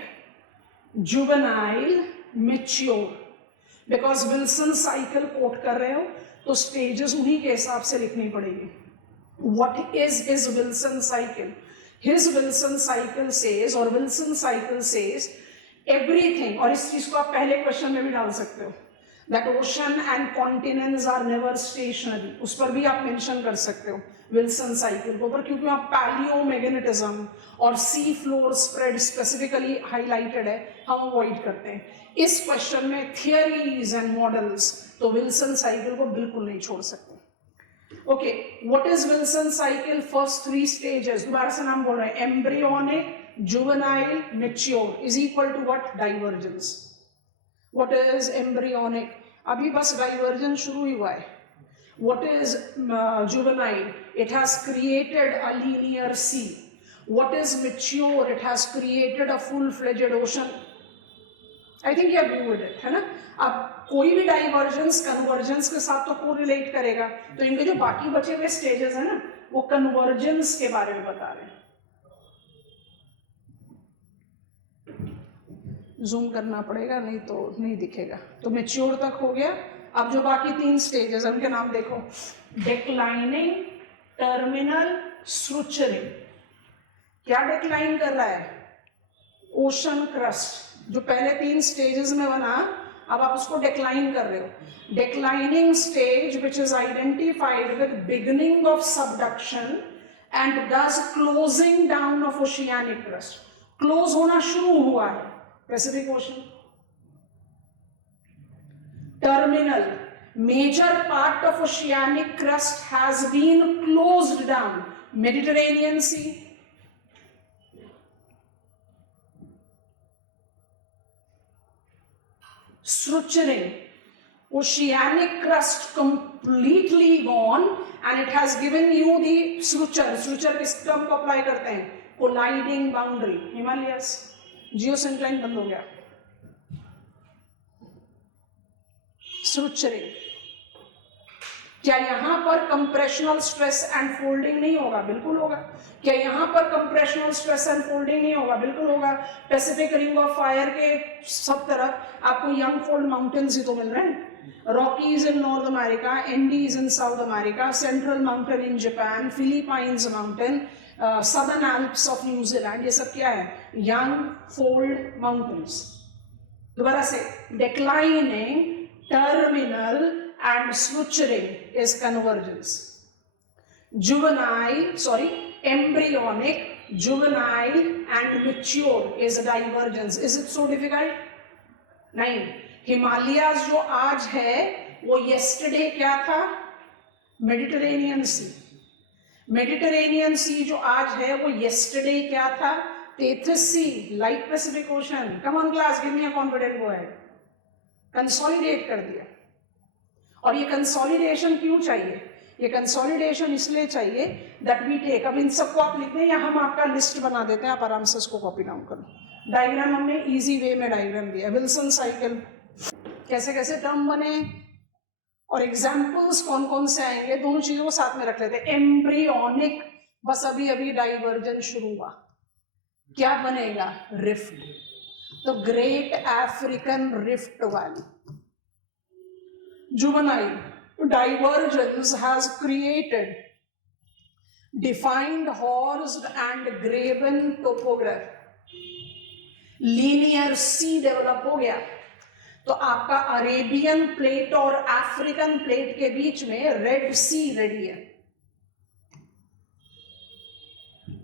juvenile, mature. Because Wilson cycle quote कर रहे हो तो स्टेजेस उन्हीं के हिसाब से लिखनी पड़ेगी. What is his Wilson cycle? His Wilson cycle says, और Wilson cycle says everything, और इस चीज को आप पहले क्वेश्चन में भी डाल सकते हो, that ocean and continents are never stationary. उस पर भी आप मेंशन कर सकते हो विल्सन साइकिल को, पर क्योंकि आप पैलियोमैग्नेटिज्म और sea floor spread specifically highlighted है, हम अवॉइड करते हैं. इस क्वेश्चन में थियरीज एंड मॉडल्स, तो विल्सन साइकिल को बिल्कुल नहीं छोड़ सकते. Okay, what is Wilson cycle? First 3 stages, दोबारा से नाम बोल रहे हैं, embryonic, juvenile, mature is equal to what? Divergence. What is embryonic? अभी बस डाइवर्जन शुरू ही हुआ है. What is juvenile? It has created a linear sea. What is mature? It has created a full-fledged ocean. I think you have viewed it, है ना. अब कोई भी डाइवर्जेंस कन्वर्जेंस के साथ तो कोरिलेट करेगा, तो इनके जो बाकी बचे हुए स्टेजेस है ना, वो कन्वर्जेंस के बारे में बता रहे हैं. जूम करना पड़ेगा, नहीं तो नहीं दिखेगा. तो मैच्योर तक हो गया. अब जो बाकी 3 स्टेजेस हैं उनके नाम देखो. Declining, terminal, structuring. क्या डिक्लाइन कर रहा है? Ocean crust. जो पहले 3 स्टेजेस में बना, अब आप उसको डिक्लाइन कर रहे हो. Declining stage which is identified with beginning of subduction and thus closing down of oceanic crust. Close होना शुरू हुआ है Pacific Ocean. Terminal, major part of oceanic crust has been closed down. Mediterranean Sea. Structuring, oceanic crust completely gone and it has given you the structure. Structure किस term को apply करते हैं? Colliding boundary. Himalayas, geosyncline बंद हो गया. Structuring. क्या यहां पर कंप्रेशनल स्ट्रेस एंड फोल्डिंग नहीं होगा? बिल्कुल होगा. क्या यहां पर कंप्रेशनल स्ट्रेस एंड फोल्डिंग नहीं होगा? बिल्कुल होगा. पैसिफिक रिंग ऑफ फायर के सब तरफ आपको यंग फोल्ड माउंटेन्स ही तो मिल रहे हैं. Rockies in north America, Andes in south America, central mountain in Japan, Philippines mountain, southern Alps of New Zealand. ये सब क्या है? Young fold mountains. दोबारा से, declining, terminal and structuring is convergence. Embryonic, juvenile and mature is divergence. Is it so difficult? नहीं. हिमालयाज जो आज है वो yesterday क्या था? मेडिटेरेनियन सी. मेडिटेरेनियन सी जो आज है वो yesterday क्या था? Tethys sea, light Pacific ocean. Come on class, give me a confident go ahead. Consolidate कर दिया. और ये कंसोलिडेशन क्यों चाहिए? ये कंसोलिडेशन इसलिए चाहिए दैट वी टेक. अब इन सबको आप लिख दें या हम आपका लिस्ट बना देते हैं, आप आराम से इसको कॉपी डाउन कर लो. डायग्राम हमने इजी वे में डायग्राम दिया. विल्सन साइकिल, कैसे कैसे टर्म बने और एग्जाम्पल्स कौन कौन से आएंगे, दोनों चीजों को साथ में रख लेते हैं. एम्ब्रियोनिक, बस अभी अभी डाइवर्जन शुरू हुआ. क्या बनेगा? रिफ्ट. तो great African rift valley. Juvenile, divergence has created defined horsed and graben topography. Linear sea develop हो गया. तो आपका अरेबियन प्लेट और अफ्रीकन प्लेट के बीच में रेड सी रेडी है.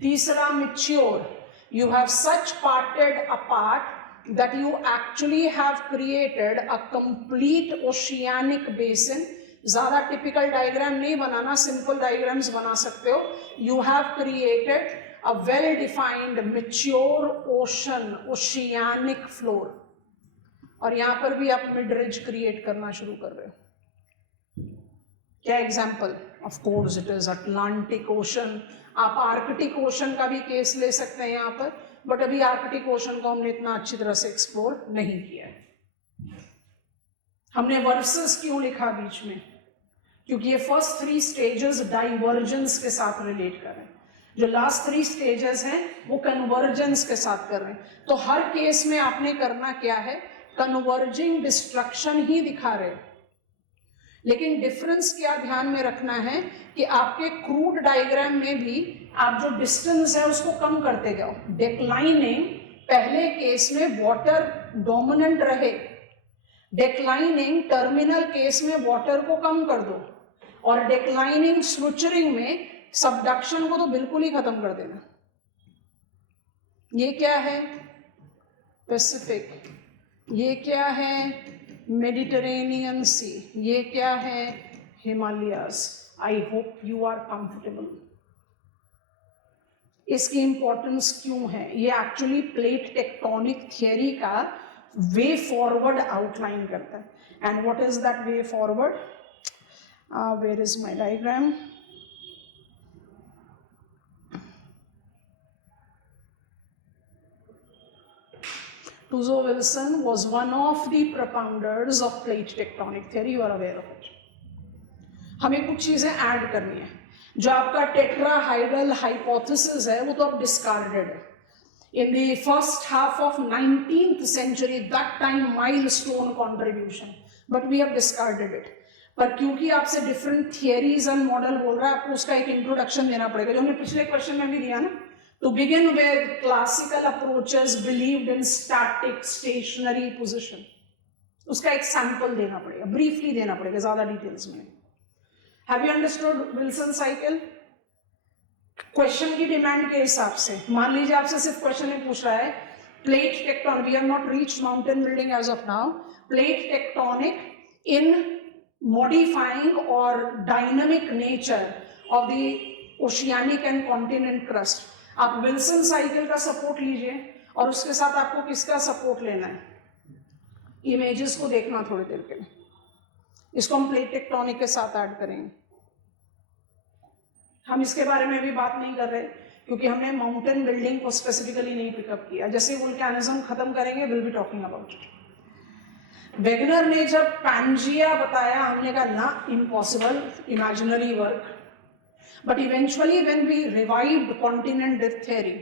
तीसरा, mature. You have such parted apart that you actually have created a complete oceanic basin. ज्यादा टिपिकल डायग्राम नहीं बनाना, सिंपल डायग्राम्स बना सकते हो. You have created a well-defined mature ocean, oceanic floor. और यहां पर भी आप मिड रिज क्रिएट करना शुरू कर रहे हो. क्या example? Of course it is Atlantic ocean. आप आर्कटिक ओशन का भी केस ले सकते हैं यहाँ पर, बट अभी आर्कटिक ओशन को हमने इतना अच्छी तरह से एक्सप्लोर नहीं किया है. हमने वर्सेस क्यों लिखा बीच में? क्योंकि ये फर्स्ट 3 स्टेजेस डाइवर्जेंस के साथ रिलेट कर रहे हैं. जो लास्ट 3 स्टेजेस हैं वो कन्वर्जेंस के साथ कर रहे हैं. तो हर केस में आपने करना क्या है? कन्वर्जिंग डिस्ट्रक्शन ही दिखा रहे हैं. लेकिन डिफरेंस क्या ध्यान में रखना है कि आपके क्रूड डायग्राम में भी आप जो डिस्टेंस है उसको कम करते जाओ. डिक्लाइनिंग, पहले केस में वाटर डोमिनेंट रहे. डिक्लाइनिंग टर्मिनल केस में वाटर को कम कर दो. और डिक्लाइनिंग स्ट्रक्चरिंग में सबडक्शन को तो बिल्कुल ही खत्म कर देना. ये क्या है? पैसिफिक. ये क्या है? Mediterranean Sea. ये क्या है? Himalayas. I hope you are comfortable. इसकी इंपॉर्टेंस क्यों है? ये एक्चुअली प्लेट टेक्टोनिक थियरी का वे फॉरवर्ड आउटलाइन करता है. And what is that way forward? Where is my diagram? Touzo-Wilson was one of the propounders of plate tectonic theory. You are aware of it. हमें कुछ चीजें add करनी है. जो आपका टेट्राहाइड्रल हाइपोथेसिस है वो तो अब डिस्कार्डेड है. In the first half of 19th century, that time milestone contribution, but we have discarded it. पर क्योंकि आपसे डिफरेंट थियरीज एंड मॉडल बोल रहा है, आपको उसका एक इंट्रोडक्शन देना पड़ेगा, जो हमने पिछले क्वेश्चन में भी दिया ना. To begin with, classical approaches believed in static, stationary position. उसका एक सैंपल देना पड़ेगा, ब्रीफली देना पड़ेगा, ज्यादा डिटेल्स में. Have you understood Wilson cycle? Question की डिमांड के हिसाब से मान लीजिए आपसे सिर्फ क्वेश्चन में पूछ रहा है plate tectonic, we have not reached mountain building age of now, plate tectonic in modifying और dynamic nature of the oceanic and continent crust. आप विल्सन साइकिल का सपोर्ट लीजिए और उसके साथ आपको किसका सपोर्ट लेना है? इमेजेस को देखना थोड़ी देर के लिए. इसको हम प्लेट टेक्टोनिक के साथ ऐड करेंगे. हम इसके बारे में भी बात नहीं कर रहे क्योंकि हमने माउंटेन बिल्डिंग को स्पेसिफिकली नहीं पिकअप किया. जैसे वोल्केनिज्म खत्म करेंगे will be talking about it. Wegener ने जब पैंजिया बताया, हमने कहा ना, impossible, imaginary work. But eventually when we revived continent drift theory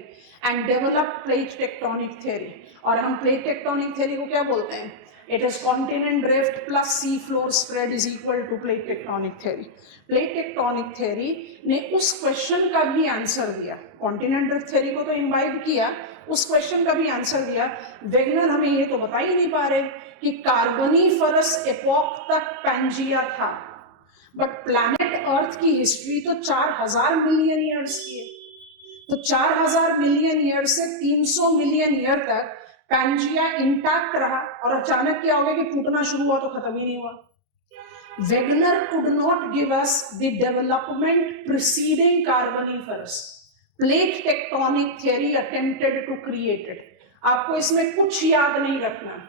and developed plate tectonic theory, और हम plate tectonic theory को क्या बोलते हैं? It is continent drift plus sea floor spread is equal to plate tectonic theory. Plate tectonic theory ने उस question का भी आंसर दिया. continent drift theory को तो इम्बाइब किया, उस क्वेश्चन का भी आंसर दिया. वेगनर हमें ये तो बता ही नहीं पा रहे कि कार्बोनिफरस एपॉक तक पैंजिया था, बट प्लैनेट अर्थ की हिस्ट्री तो 4000 मिलियन ईयर्स की है. तो 4000 मिलियन ईयर से 300 मिलियन ईयर तक पैंजिया इंटैक्ट रहा, और अचानक क्या हो गया कि टूटना शुरू हुआ तो खत्म ही नहीं हुआ. Wegener could not give us the development preceding Carboniferous. Plate tectonic theory attempted to create it. आपको इसमें कुछ याद नहीं रखना,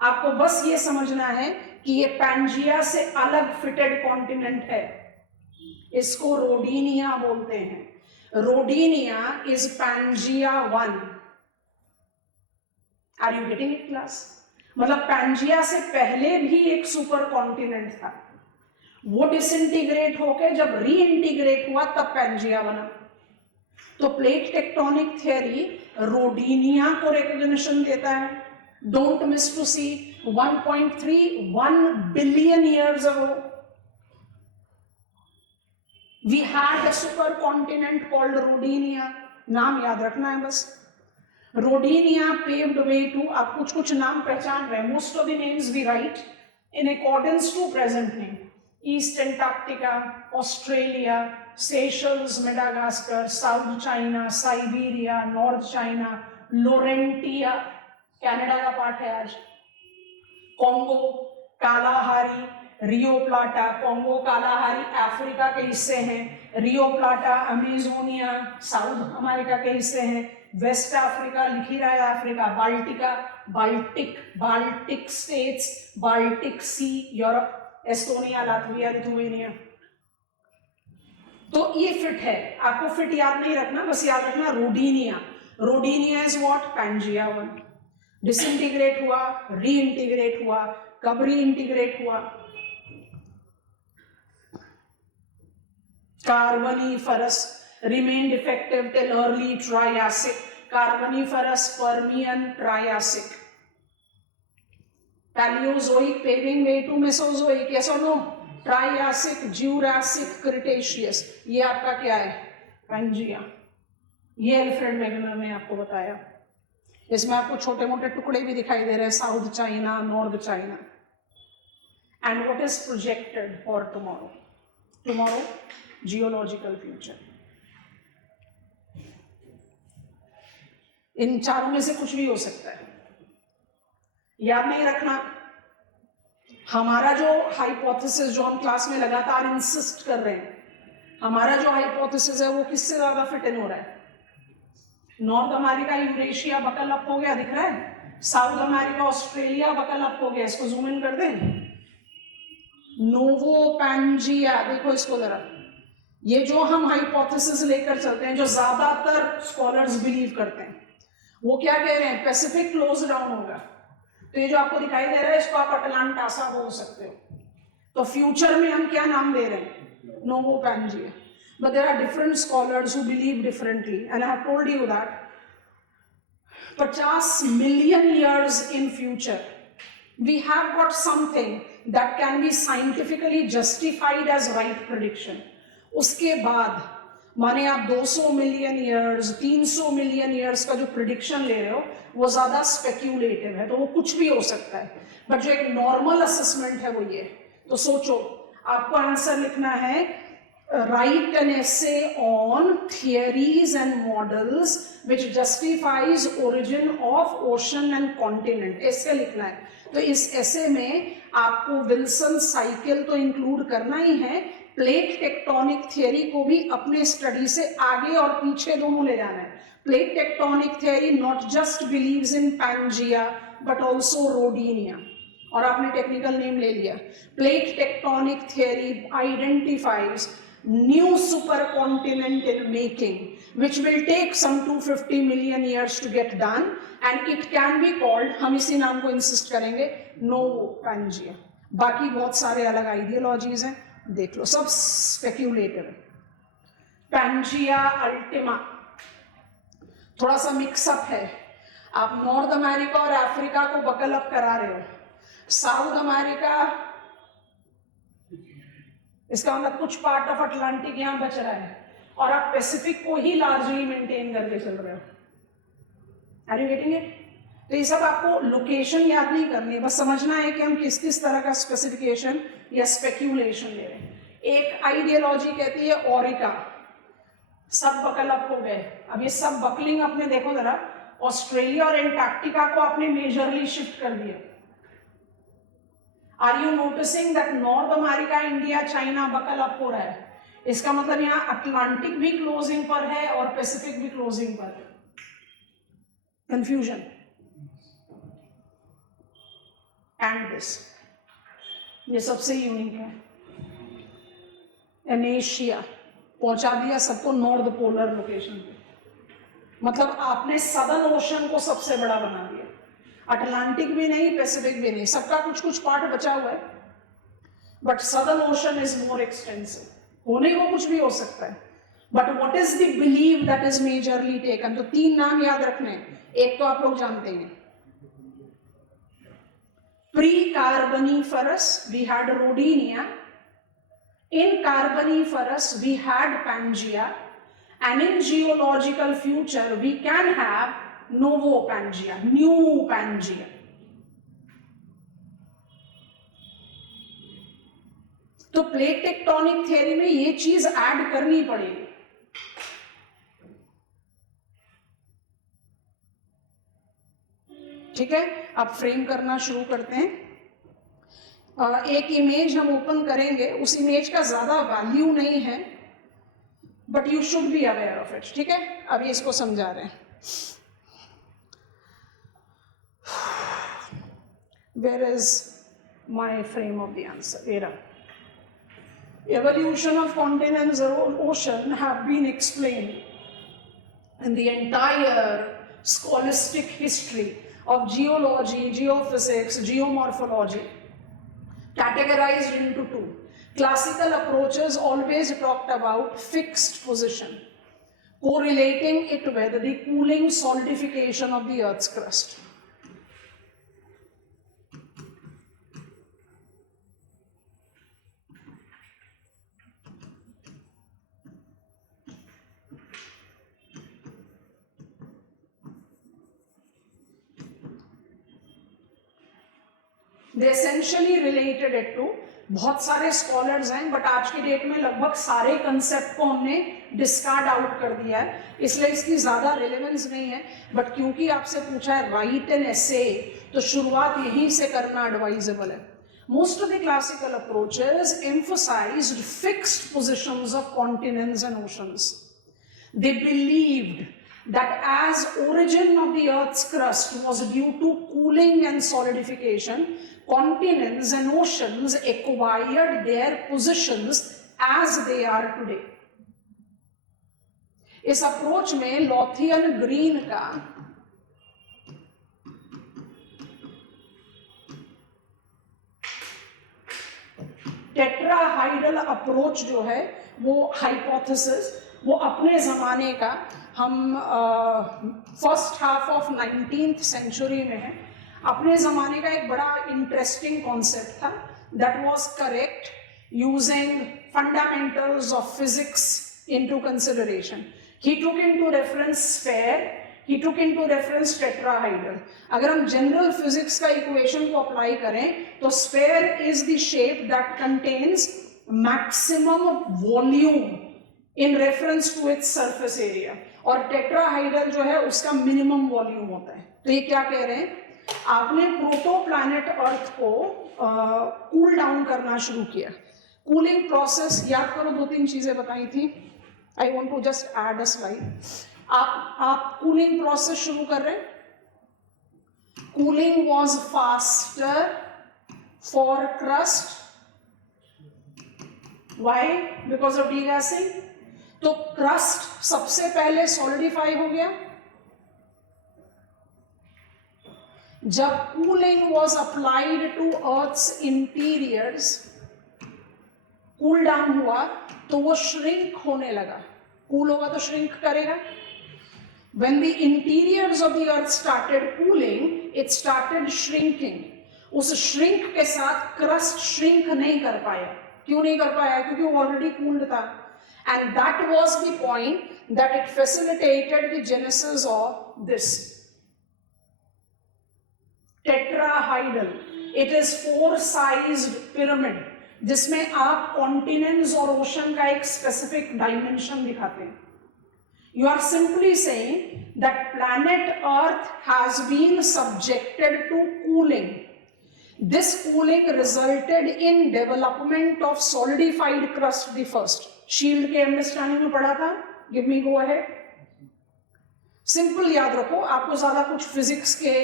आपको बस ये समझना है कि ये पैंजिया से अलग फिटेड कॉन्टिनेंट है. इसको रोडीनिया बोलते हैं. Rodinia is Pangaea 1. Are you getting it class? मतलब पैंजिया से पहले भी एक सुपर कॉन्टिनेंट था, वो डिसइंटीग्रेट होके जब रीइंटीग्रेट हुआ तब पैंजिया बना. तो प्लेट टेक्टोनिक थ्योरी रोडीनिया को रिकॉग्निशन देता है. Don't miss to see 1.31 billion years ago we had a supercontinent called Rodinia. नाम याद रखना है बस. Rodinia paved way to, आप कुछ कुछ नाम पहचान रहे हैं. Most of the names we write in accordance to present name. East Antarctica, Australia, Seychelles, Madagascar, South China, Siberia, North China, Laurentia, Canada का पार्ट है आज, Congo, Kalahari, Rio Plata. Congo Kalahari Africa के हिस्से हैं, Rio Plata Amazonia South America के हिस्से हैं, West Africa लिख ही रहा है Africa, Baltica, Baltic states, Baltic Sea, Europe, Estonia, Latvia, Lithuania. तो ये फिट है. आपको फिट याद नहीं रखना, बस याद रखना रोडीनिया. रोडीनिया इज व्हाट? पैंजिया 1. डिसइंटीग्रेट हुआ, रीइंटीग्रेट हुआ. कब रीइंटीग्रेट हुआ? कार्बोनिफरस remained effective till early Triassic. Carboniferous, Permian, Triassic. Paleozoic paving way to Mesozoic, yes or no? Triassic, Jurassic, Cretaceous. ये आपका क्या है? पैंजिया. ये अल्फ्रेड वेगनर ने आपको बताया. इसमें आपको छोटे मोटे टुकड़े भी दिखाई दे रहे हैं, South China, North China. And what is projected for tomorrow? Tomorrow geological future. इन चारों में से कुछ भी हो सकता है. याद नहीं रखना, हमारा जो हाइपोथेसिस, जो हम क्लास में लगातार इंसिस्ट कर रहे हैं, हमारा जो हाइपोथेसिस है वो किससे ज्यादा फिट इन हो रहा है? North America, Eurasia buckle up हो गया, दिख रहा है. South America, Australia buckle up हो गया, इसको जूम इन कर दें। नोवो पैंजिया, देखो इसको जरा, ये जो हम हाइपोथेसिस लेकर चलते हैं, जो ज्यादातर स्कॉलर्स बिलीव करते हैं, वो क्या कह रहे हैं, पैसिफिक क्लोज डाउन होगा। तो ये जो आपको दिखाई दे रहा है, इसको आप अटलांटासा बोल सकते हो। तो फ्यूचर में हम क्या नाम दे रहे हैं, Novo Pangaea. But there are different scholars who believe differently, and I have told you that 50 million years in future we have got something that can be scientifically justified as right prediction. उसके बाद माने आप 200 million years, 300 million years का जो prediction ले रहे हो वो ज्यादा स्पेक्यूलेटिव है, तो वो कुछ भी हो सकता है। बट जो एक नॉर्मल असेसमेंट है वो ये। तो सोचो, आपको आंसर लिखना है write an essay on theories and models which justifies origin of ocean and continent, ऐसे लिखना है। तो इस ऐसे में आपको विल्सन साइकिल तो इंक्लूड करना ही है, प्लेट टेक्टोनिक थियरी को भी अपने स्टडी से आगे और पीछे दोनों ले जाना है। Plate tectonic theory not just believes in Pangaea but also Rodinia, और आपने टेक्निकल नेम ले लिया। Plate tectonic theory identifies new supercontinent in making which will take some 250 million years to get done, and it can be called, हम इसी नाम को insist करेंगे, novo Pangaea. बाकी बहुत सारे अलग आइडियोलॉजीज हैं, देख लो, सब स्पेक्यूलेटिव है। पैंजिया अल्टिमा थोड़ा सा मिक्सअप है। आप नॉर्थ अमेरिका और अफ्रीका को बकल अप करा रहे हो, साउथ अमेरिका, इसका मतलब कुछ पार्ट ऑफ अटलांटिक यहां बच रहा है, और आप पैसिफिक को ही लार्जली मेंटेन करके चल रहे हो। Are you getting it? तो ये सब आपको लोकेशन याद नहीं करनी है, बस समझना है कि हम किस किस तरह का स्पेसिफिकेशन या स्पेक्यूलेशन ले रहे हैं। एक आइडियोलॉजी कहती है ओरिका, सब बकल अप हो गए। अब ये सब बकलिंग अपने देखो जरा, ऑस्ट्रेलिया और एंटार्क्टिका को आपने मेजरली शिफ्ट कर दिया। Are you noticing that North America, India, China buckle up हो रहा है? इसका मतलब यहाँ अटलांटिक भी क्लोजिंग पर है और पैसिफिक भी क्लोजिंग पर है। कंफ्यूजन? एंड दिस, ये सबसे यूनिक है। एनेशिया पहुंचा दिया सबको नॉर्थ पोलर लोकेशन पे, मतलब आपने सदर्न ओशन को सबसे बड़ा बना दिया। अटलांटिक भी नहीं, पैसिफिक भी नहीं, सबका कुछ कुछ पार्ट बचा हुआ है, but southern ocean is more extensive. होने को कुछ भी हो सकता है, but what is the believe that is majorly taken? तो 3 नाम याद रखने हैं, एक तो आप लोग जानते हैं, pre Carboniferous we had Rodinia, in Carboniferous we had Pangaea, and in geological future we can have novo Pangaea, new Pangaea. तो प्लेट टेक्टोनिक थियरी में ये चीज ऐड करनी पड़ेगी। ठीक है, अब फ्रेम करना शुरू करते हैं। एक इमेज हम ओपन करेंगे, उस इमेज का ज्यादा वैल्यू नहीं है, but you should be aware of it. ठीक है, अभी इसको समझा रहे हैं। Where is my frame of the answer? Era. Evolution of continents or ocean have been explained in the entire scholastic history of geology, geophysics, geomorphology, categorized into 2. Classical approaches always talked about fixed position, correlating it with the cooling solidification of the Earth's crust. They essentially related it to, बहुत सारे scholars हैं, but आज की date में लगभग सारे concept को हमने डिस्कार्ड आउट कर दिया है, इसलिए इसकी ज्यादा रिलेवेंस नहीं है। बट क्योंकि आपसे पूछा है राइट एन एसे, तो शुरुआत यहीं से करना एडवाइजेबल है। Most of the classical approaches emphasized fixed positions of continents and oceans. They believed that as origin of the Earth's crust was due to cooling and solidification, continents and oceans acquired their positions as they are today. इस approach में लॉथियन green का टेट्राहाइडल approach जो है वो hypothesis, वो अपने ज़माने का, हम first half of 19th century में है, अपने ज़माने का एक बड़ा इंटरेस्टिंग कॉन्सेप्ट था that was correct using fundamentals of physics into consideration. He took into reference sphere, he took into reference tetrahedral. अगर हम जनरल फिजिक्स का इक्वेशन को अप्लाई करें तो sphere is the shape that contains maximum volume in reference to its surface area, और tetrahedral जो है उसका मिनिमम वॉल्यूम होता है. तो ये क्या कह रहे हैं, आपने प्रोटो प्लैनेट अर्थ को कूल डाउन करना शुरू किया. कूलिंग प्रोसेस याद करो, 2-3 चीजें बताई थी. I want to just add a slide. आप कूलिंग प्रोसेस शुरू कर रहे हैं. Cooling was faster for crust. Why? Because of degassing. तो क्रस्ट सबसे पहले सॉलिडिफाई हो गया. जब cooling was applied to earth's interiors, cool down हुआ तो वो श्रिंक होने लगा. कूल होगा तो श्रिंक करेगा. When the interiors of the earth started cooling, it started shrinking. उस shrink के साथ crust shrink नहीं कर पाया. क्यों नहीं कर पाया? क्योंकि वो already cooled था. And that was the point that it facilitated the genesis of this tetrahedral. It is 4-sized pyramid, जिसमें आप continents और ocean का एक specific dimension दिखाते हैं. You are simply saying that planet Earth has been subjected to cooling. This cooling resulted in development of solidified crust the first. Shield के understanding में पढ़ा था. Give me go ahead. Simple याद रखो, आपको ज्यादा कुछ फिजिक्स के,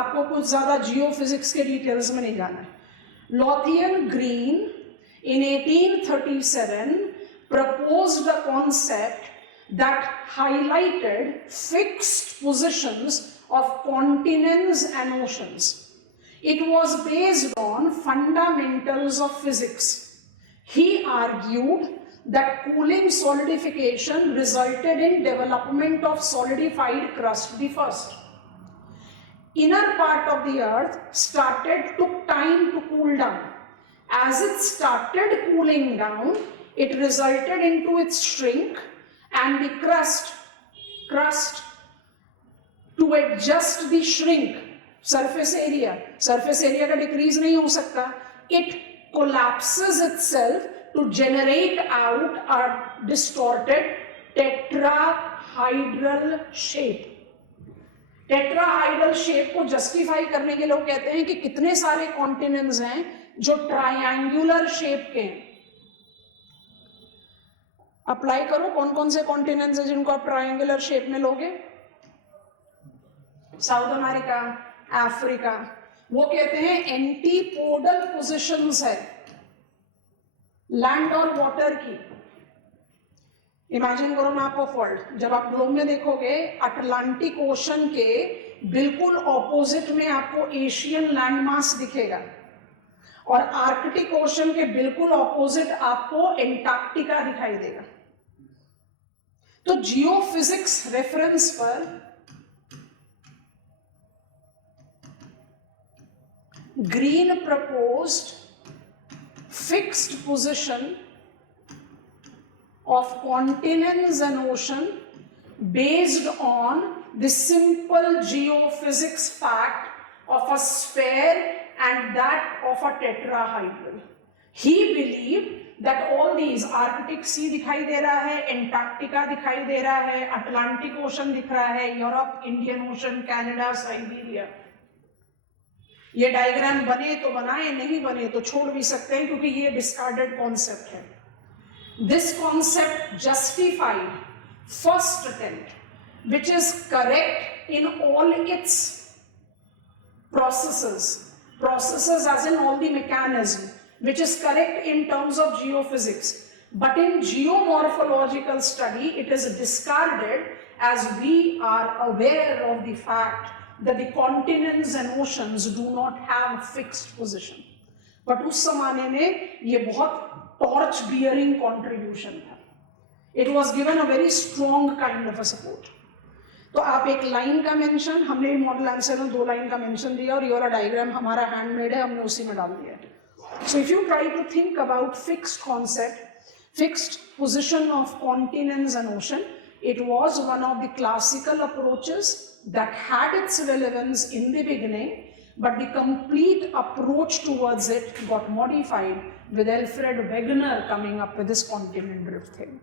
आपको कुछ ज्यादा जियो फिजिक्स के डिटेल्स में नहीं जाना है. लॉथियन green in 1837 proposed a concept that highlighted fixed positions of continents and oceans. It was based on fundamentals of physics. He argued that cooling solidification resulted in development of solidified crust the first. Inner part of the earth took time to cool down. As it started cooling down, it resulted into its shrink, and the crust to adjust the shrink, surface area का decrease नहीं हो सकता. It collapses itself to generate out a distorted tetrahedral shape. Tetrahedral shape को justify करने के लोग कहते हैं कि कितने सारे कॉन्टिनेंट्स हैं जो ट्रायंगुलर शेप के हैं. अप्लाई करो, कौन कौन से कॉन्टिनेंट्स हैं जिनको आप ट्रायंगुलर शेप में लोगे. South America, Africa. वो कहते हैं एंटीपोडल पोजीशंस है लैंड और वाटर की. इमेजिन करो मैप ऑफ वर्ल्ड. जब आप ग्लोब में देखोगे, अटलांटिक ओशन के बिल्कुल ऑपोजिट में आपको एशियन लैंडमास दिखेगा, और आर्कटिक ओशन के बिल्कुल ऑपोजिट आपको एंटार्क्टिका दिखाई देगा. तो जियोफिजिक्स रेफरेंस पर green proposed fixed position of continents and ocean based on the simple geophysics fact of a sphere and that of a tetrahedral. He believed that all these, Arctic Sea दिखाई दे रहा है, Antarctica दिखाई दे रहा है, Atlantic Ocean दिख रहा है, Europe, Indian ocean, Canada, Siberia. ये डायग्राम बने तो बनाए, नहीं बने तो छोड़ भी सकते हैं, क्योंकि ये डिस्कार्डेड कॉन्सेप्ट है. This concept justified first attempt which is correct in all its processes as in all the mechanism, which is correct in terms of geophysics. But in geomorphological study, it is discarded as we are aware of the fact that the continents and oceans do not have fixed position. But उस ज़माने में ये बहुत torch bearing contribution था. It was given a very strong kind of a support. तो आप एक line का मेंशन, हमने मॉडल आंसर में 2 लाइन का मेंशन दिया और ये वाला डायग्राम हमारा हैंडमेड है, हमने उसी में डाल दिया है. So if you try to think about fixed concept, fixed position of continents and ocean, it was one of the classical approaches that had its relevance in the beginning, but the complete approach towards it got modified with Alfred Wegener coming up with this continent drift theory.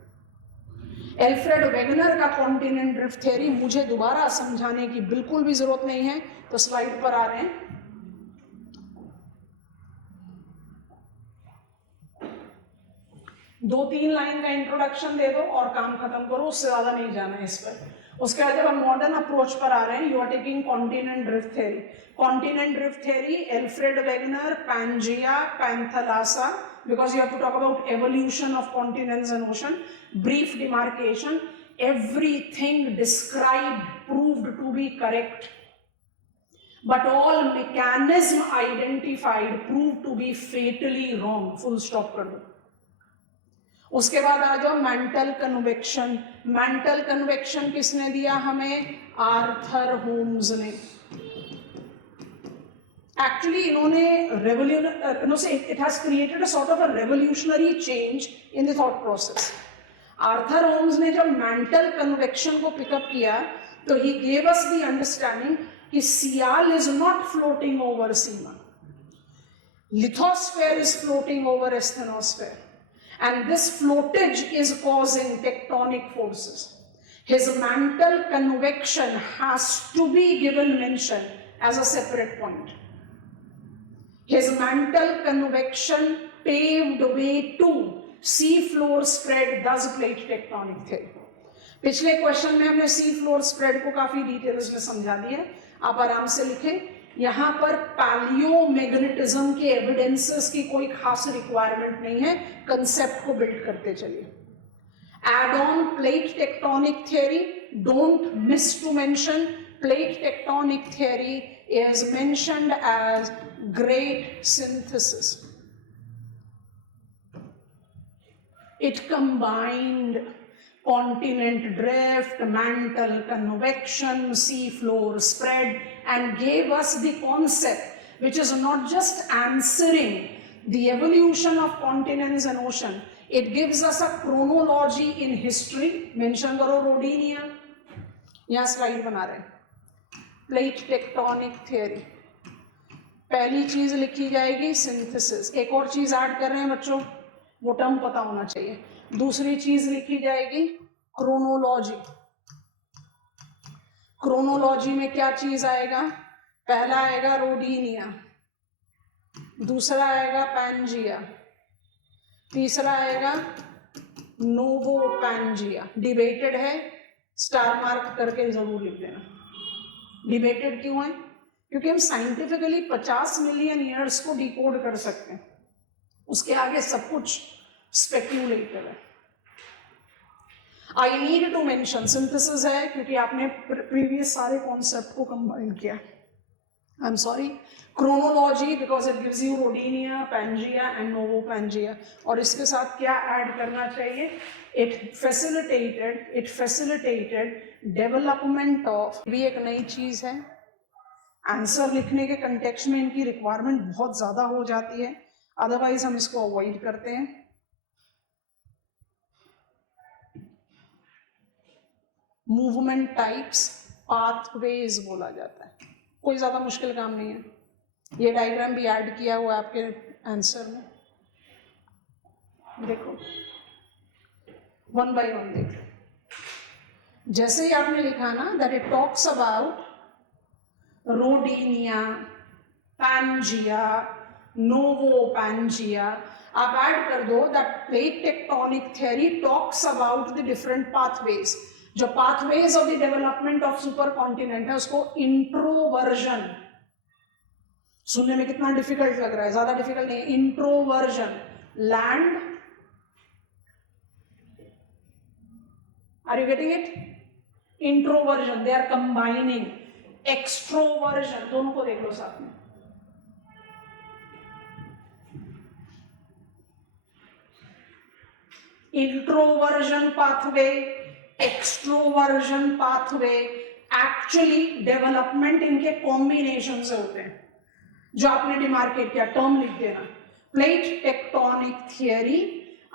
Alfred Wegener का continent drift theory मुझे दोबारा समझाने की बिल्कुल भी जरूरत नहीं है, तो स्लाइड पर आ रहे हैं. दो 3 लाइन का इंट्रोडक्शन दे दो और काम खत्म करो, उससे ज्यादा नहीं जाना है इस पर. उसके बाद जब हम मॉडर्न अप्रोच पर आ रहे हैं, you are taking continent drift theory. Continent drift theory, Alfred Wegener, Pangaea, Panthalassa, because you have to talk about evolution of continents and ocean, brief demarcation, everything described proved to be correct, but all mechanism identified proved to be fatally wrong. Full stop कर दो. उसके बाद आ जाओ mental convection. Mental convection किसने दिया हमें? Arthur Holmes ने. Actually, it has created a sort of a revolutionary change in the thought process. Arthur Holmes ने जब mantle convection को pick up किया, तो he gave us the understanding कि Sial is not floating over Sima. Lithosphere is floating over asthenosphere, and this floatage is causing tectonic forces. His mantle convection has to be given mention as a separate point. His mantle convection paved way to sea floor spread, thus plate tectonic theory. पिछले question में हमने sea floor spread को काफी details में समझा दिया. आप आराम से लिखें. यहाँ पर पैलियोमैग्नेटिज्म के एविडेंसेस की कोई खास रिक्वायरमेंट नहीं है, कंसेप्ट को बिल्ड करते चलिए. Add on plate tectonic theory. Don't miss to mention plate tectonic theory is mentioned as great synthesis. It combined continent drift, mantle convection, sea floor spread, and gave us the concept which is not just answering the evolution of continents and ocean, it gives us a chronology in history. Mention करो रोडीनिया. यहाँ slide बना रहे हैं. Plate tectonic theory, पहली चीज लिखी जाएगी synthesis. एक और चीज ऐड कर रहे हैं बच्चों, वो टर्म पता होना चाहिए. दूसरी चीज लिखी जाएगी क्रोनोलॉजी. क्रोनोलॉजी में क्या चीज आएगा? पहला आएगा रोडीनिया, दूसरा आएगा पैंजिया, तीसरा आएगा नोवो पैंजिया. डिबेटेड है, स्टार मार्क करके जरूर लिख देना. डिबेटेड क्यों है? क्योंकि हम साइंटिफिकली 50 मिलियन ईयर्स को डिकोड कर सकते हैं, उसके आगे सब कुछ स्पेक्यूलेटिव है. I need to mention synthesis है क्योंकि आपने प्रीवियस सारे कॉन्सेप्ट को कंबाइन किया. I am sorry. Chronology because it gives you Rodinia, Pangaea and Novopangaea. और इसके साथ क्या ऐड करना चाहिए? इट फैसिलिटेटेड डेवलपमेंट ऑफ, भी एक नई चीज है. आंसर लिखने के कंटेक्स्ट में इनकी रिक्वायरमेंट बहुत ज्यादा हो जाती है, अदरवाइज हम इसको अवॉइड करते हैं. मूवमेंट टाइप्स, पाथवेज बोला जाता है. कोई ज्यादा मुश्किल काम नहीं है. ये डायग्राम भी ऐड किया हुआ है आपके आंसर में. देखो वन बाय वन देखो. जैसे ही आपने लिखा ना that it talks about Rodinia, Pangaea, Novopangaea, आप ऐड कर दो that plate tectonic theory talks about the different pathways. जो pathways of the development of supercontinent है उसको इंट्रोवर्जन, सुनने में कितना डिफिकल्ट लग रहा है, ज्यादा डिफिकल्ट नहीं, introversion, land, are you getting it, introversion, they are combining, extroversion, दोनों को देख लो साथ में, introversion pathway, extroversion pathway, actually development इनके कॉम्बिनेशन से होते हैं, जो आपने डिमार्केट किया, टर्म लिख देना, plate tectonic theory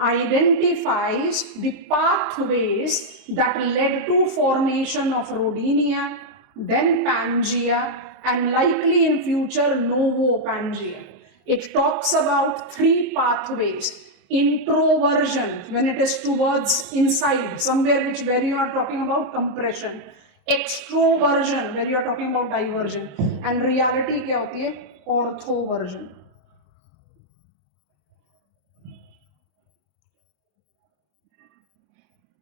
identifies the pathways that led to formation of Rodinia, then Pangea, and likely in future Novo-Pangea. It talks about 3 pathways. Introversion, when it is towards inside, somewhere where you are talking about compression. Extroversion, where you are talking about diversion. And reality क्या होती है? Orthoversion.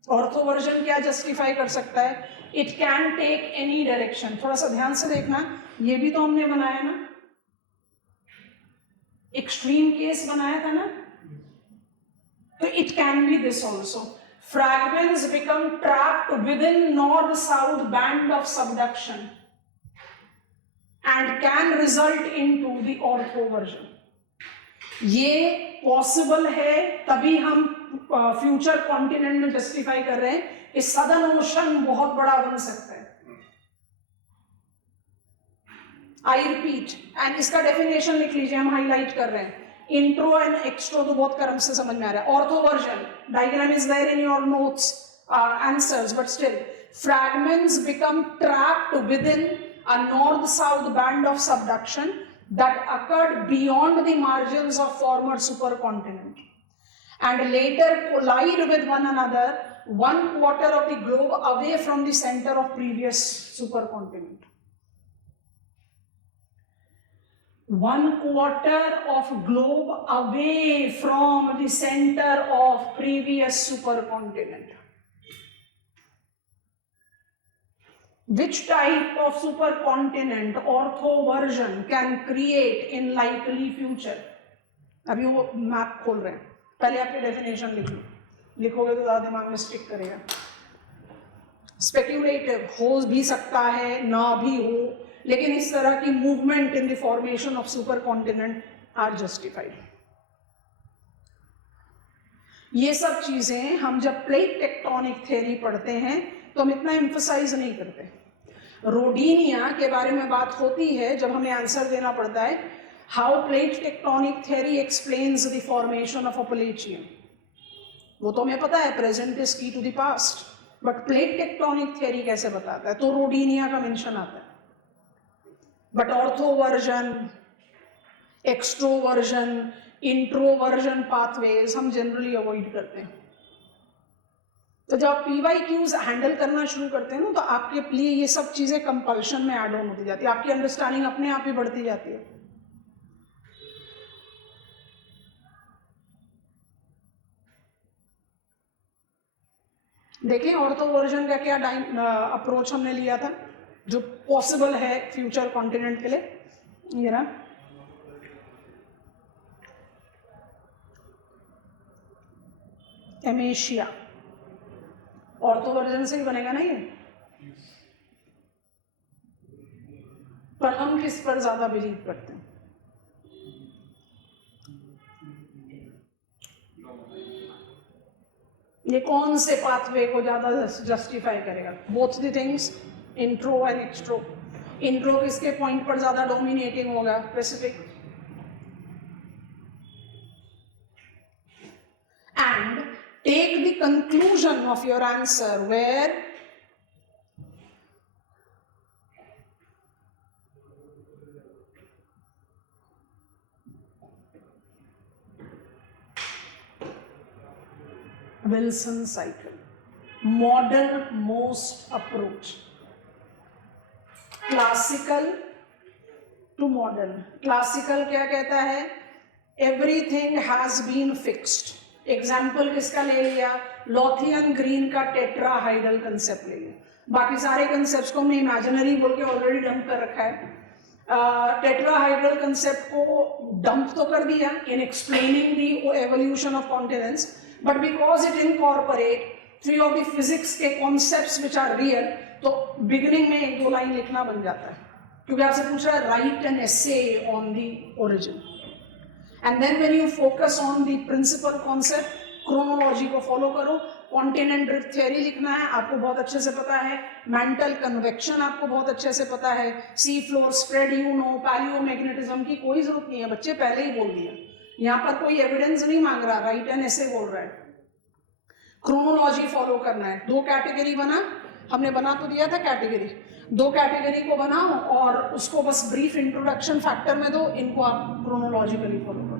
ऑर्थोवर्जन क्या justify कर सकता है? It can take any direction, थोड़ा सा ध्यान से देखना, ये भी तो हमने बनाया ना, एक्सट्रीम केस बनाया था ना, तो it can be this also, fragments become trapped within north south band of subduction and can result in to the orthoversion. ये पॉसिबल है, तभी हम फ्यूचर कॉन्टिनेंट में जस्टिफाई कर रहे हैं कि सदर्न ओशन बहुत बड़ा बन सकता है। आई रिपीट, एंड इसका डेफिनेशन लिख लीजिए, हम हाईलाइट कर रहे हैं, इंट्रो एंड एक्सट्रो तो बहुत क्रम से समझ में आ रहा है। Orthoversion, diagram is there in your notes, answers, but still, fragments become trapped within a north south band of subduction that occurred beyond the margins of former supercontinent and later collide with one another 1/4 of the globe away from the center of previous supercontinent. 1/4 of globe away from the center of previous supercontinent. Which type of supercontinent orthoversion can create in likely future? अभी वो map खोल रहे हैं, पहले आपकी definition लिख लो, लिखोगे तो ज़्यादा दिमाग में स्टिक करेगा। स्पेक्यूलेटिव हो भी सकता है, ना भी हो, लेकिन इस तरह की movement in the formation of supercontinent are justified. ये सब चीजें हम जब प्लेट टेक्टोनिक थ्योरी पढ़ते हैं तो हम इतना एम्फसाइज नहीं करते। रोडीनिया के बारे में बात होती है जब हमें आंसर देना पड़ता है, how plate tectonic theory explains the formation of Appalachian, वो तो हमें पता है, present is key to the past, but plate tectonic theory कैसे बताता है, तो रोडीनिया का मेंशन आता है। But orthoversion, extroversion, introversion pathways हम जनरली अवॉइड करते हैं। तो जब आप PYQs हैंडल करना शुरू करते हैं ना, तो आपके लिए ये सब चीजें कंपल्शन में ऐड ऑन होती जाती है, आपकी अंडरस्टैंडिंग अपने आप ही बढ़ती जाती है। देखें ऑर्थोवर्जन का क्या अप्रोच हमने लिया था जो पॉसिबल है फ्यूचर कॉन्टिनेंट के लिए, ये ना, एमेशिया ऑर्थोवर्जन से ही बनेगा ना ये, पर हम किस पर ज्यादा बिलीव करते हैं? ये कौन से पाथवे को ज्यादा जस्टिफाई करेगा? Both the things, intro and extero. Intro किसके पॉइंट पर ज्यादा डोमिनेटिंग होगा? Pacific. And take the conclusion of your answer where Wilson cycle, modernmost approach, classical to modern। classical क्या कहता है? everything has been fixed, example किसका ले लिया, लॉथियन ग्रीन का टेट्राहाइड्रल कंसेप्ट ले लिया। बाकी सारे कंसेप्ट को हमने इमेजिनरी बोल के ऑलरेडी डंप कर रखा है। टेट्राहाइड्रल कंसेप्ट को डंप तो कर दिया इन explaining the evolution of continents, but because it incorporate 3 of the physics के कॉन्सेप्ट्स विच आर रियल, तो बिगिनिंग में 1-2 लाइन लिखना बन जाता है, क्योंकि आपसे पूछ रहा है write an essay on the origin, and then when you focus on the principal concept, chronology को फॉलो करो। कॉन्टिनेंट ड्रिफ्ट थ्योरी लिखना है, आपको बहुत अच्छे से पता है। मेंटल कन्वेक्शन आपको बहुत अच्छे से पता है। Sea floor spread you know. Palaeomagnetism की कोई जरूरत नहीं है, बच्चे पहले ही बोल दिया। यहाँ पर कोई एविडेंस नहीं मांग रहा, राइट एंड ऐसे बोल रहा है। क्रोनोलॉजी फॉलो करना है। 2 कैटेगरी बना, हमने बना तो दिया था कैटेगरी, 2 कैटेगरी को बनाओ और उसको बस ब्रीफ इंट्रोडक्शन फैक्टर में दो, इनको आप क्रोनोलॉजिकली फॉलो करो।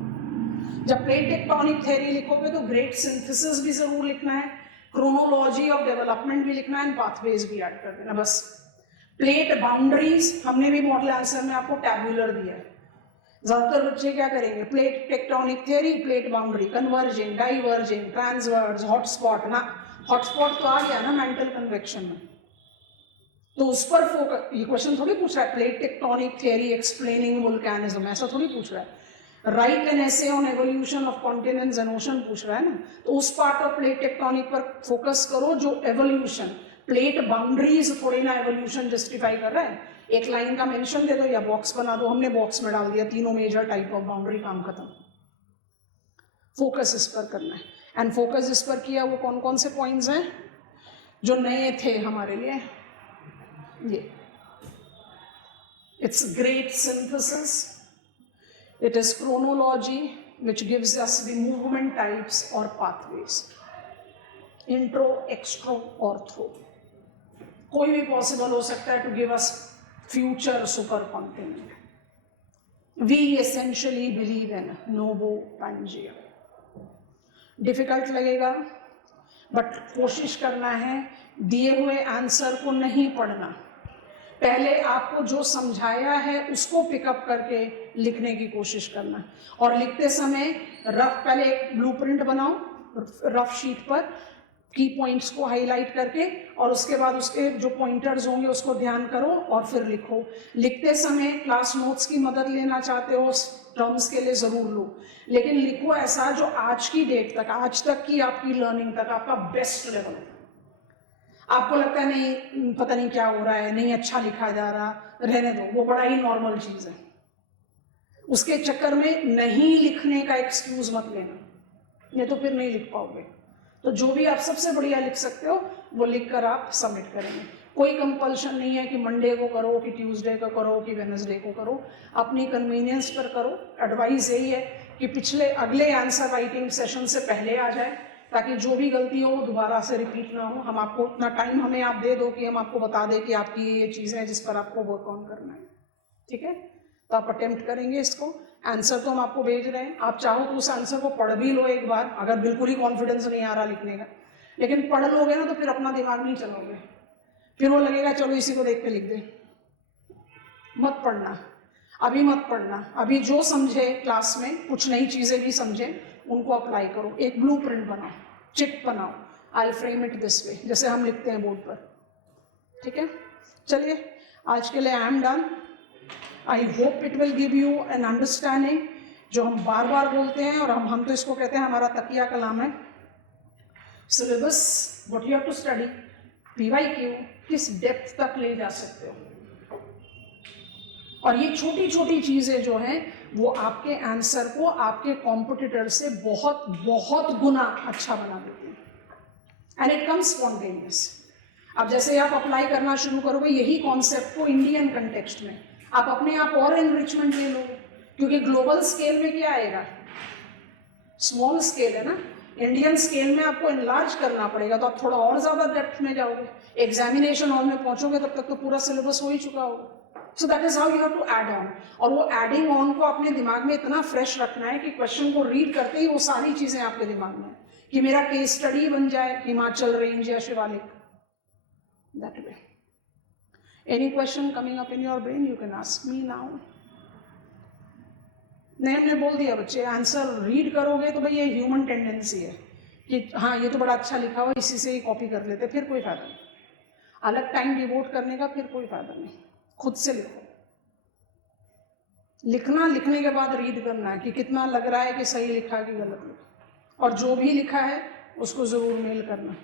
जब प्लेट टेक्टोनिक थ्योरी लिखोगे तो ग्रेट सिंथेसिस भी जरूर लिखना है, क्रोनोलॉजी ऑफ डेवलपमेंट भी लिखना है, एंड पाथवेज भी ऐड कर देना बस। प्लेट बाउंड्रीज हमने भी मॉडल आंसर में आपको टैबुलर दिया है। ज्यादातर बच्चे क्या करेंगे, plate tectonic theory, plate boundary, converging, diverging, transverse, hotspot ना। हॉटस्पॉट तो आ गया ना मेंटल कन्वेक्शन में, तो उस पर फोकस। ये क्वेश्चन थोड़ी पूछ रहा है plate tectonic theory explaining volcanism, ऐसा थोड़ी पूछ रहा है। Write an essay on evolution of continents and ocean पूछ रहा है ना, तो उस पार्ट ऑफ प्लेट टेक्टोनिक पर फोकस करो जो एवोल्यूशन, प्लेट बाउंड्रीज थोड़ी ना एवोल्यूशन जस्टिफाई कर रहा है। एक लाइन का मेंशन दे दो या बॉक्स बना दो, हमने बॉक्स में डाल दिया 3 मेजर टाइप ऑफ बाउंड्री, काम खत्म। फोकस इस पर करना है, एंड फोकस इस पर किया। वो कौन कौन से पॉइंट्स हैं जो नए थे हमारे लिए, ये it's great synthesis, it is chronology which gives us the movement types or pathways, intro, extro, ortho, कोई भी पॉसिबल हो सकता है to give us future supercontinent. We essentially believe in Novo Pangea. Difficult लगेगा, बट कोशिश करना है दिए हुए आंसर को नहीं पढ़ना, पहले आपको जो समझाया है उसको पिकअप करके लिखने की कोशिश करना। और लिखते समय पहले एक ब्लूप्रिंट बनाओ रफ शीट पर, की पॉइंट्स को हाईलाइट करके, और उसके बाद उसके जो पॉइंटर्स होंगे उसको ध्यान करो और फिर लिखो। लिखते समय क्लास नोट्स की मदद लेना चाहते हो टर्म्स के लिए ज़रूर लो, लेकिन लिखो ऐसा जो आज की डेट तक, आज तक की आपकी लर्निंग तक आपका बेस्ट लेवल। आपको लगता है नहीं पता नहीं क्या हो रहा है, नहीं अच्छा लिखा जा रहा, रहने दो, वो बड़ा ही नॉर्मल चीज़ है। उसके चक्कर में नहीं लिखने का एक्सक्यूज मत लेना, नहीं तो फिर नहीं लिख पाओगे। तो जो भी आप सबसे बढ़िया लिख सकते हो वो लिख कर आप सबमिट करेंगे। कोई कंपल्शन नहीं है कि मंडे को करो, कि ट्यूसडे को करो, कि वेडनेसडे को करो, अपनी कन्वीनियंस पर करो। एडवाइस यही है कि अगले आंसर राइटिंग सेशन से पहले आ जाए, ताकि जो भी गलती हो वो दोबारा से रिपीट ना हो। हम आपको इतना टाइम हमें आप दे दो कि हम आपको बता दें कि आपकी ये चीज़ें हैं जिस पर आपको वर्क ऑन करना है, ठीक है। तो आप अटेम्प्ट करेंगे इसको। आंसर तो हम आपको भेज रहे हैं, आप चाहो तो उस आंसर को पढ़ भी लो एक बार, अगर बिल्कुल ही कॉन्फिडेंस नहीं आ रहा लिखने का। लेकिन पढ़ लोगे ना तो फिर अपना दिमाग नहीं चलाओगे, फिर वो लगेगा चलो इसी को देख के लिख दे। मत पढ़ना, अभी मत पढ़ना। अभी जो समझे क्लास में, कुछ नई चीज़ें भी समझे, उनको अप्लाई करो। एक ब्लूप्रिंट बनाओ, चिट बनाओ, I will frame it this way, जैसे हम लिखते हैं बोर्ड पर, ठीक है। चलिए आज के लिए I am done. I hope it will give you an understanding, जो हम बार बार बोलते हैं, और हम तो इसको कहते हैं हमारा तकिया कलाम है। Syllabus, what you have to study, PYQ किस डेप्थ तक ले जा सकते हो, और ये छोटी छोटी चीज़ें जो हैं वो आपके आंसर को आपके कॉम्पिटिटर से बहुत बहुत गुना अच्छा बना देते हैं, एंड इट कम्स स्पॉन्टेनियस। अब जैसे आप अप्लाई करना शुरू करोगे यही कॉन्सेप्ट को इंडियन कंटेक्स्ट में, आप अपने आप और एनरिचमेंट ले लो, क्योंकि ग्लोबल स्केल में क्या आएगा, स्मॉल स्केल है ना, इंडियन स्केल में आपको एनलार्ज करना पड़ेगा, तो आप थोड़ा और ज़्यादा डेप्थ में जाओगे। एग्जामिनेशन हॉल में पहुंचोगे तब तक तो पूरा सिलेबस हो ही चुका होगा। So that is how you have to add on, और वो एडिंग ऑन को अपने दिमाग में इतना फ्रेश रखना है कि क्वेश्चन को रीड करते ही वो सारी चीज़ें आपके दिमाग में, कि मेरा केस स्टडी बन जाए हिमाचल रेंज या Shivalik, that way. Any question coming up in your brain, you can ask me now. नहीं, हमने बोल दिया बच्चे आंसर रीड करोगे तो भाई ये ह्यूमन टेंडेंसी है कि हाँ ये तो बड़ा अच्छा लिखा हुआ, इसी से ही कॉपी कर लेते, फिर कोई फायदा नहीं। अलग टाइम डिवोट करने का फिर कोई फायदा नहीं, खुद से लिखो। लिखना, लिखने के बाद रीड करना है कि कितना लग रहा है कि सही लिखा कि गलत लिखा, और जो भी लिखा है उसको ज़रूर मेल करना।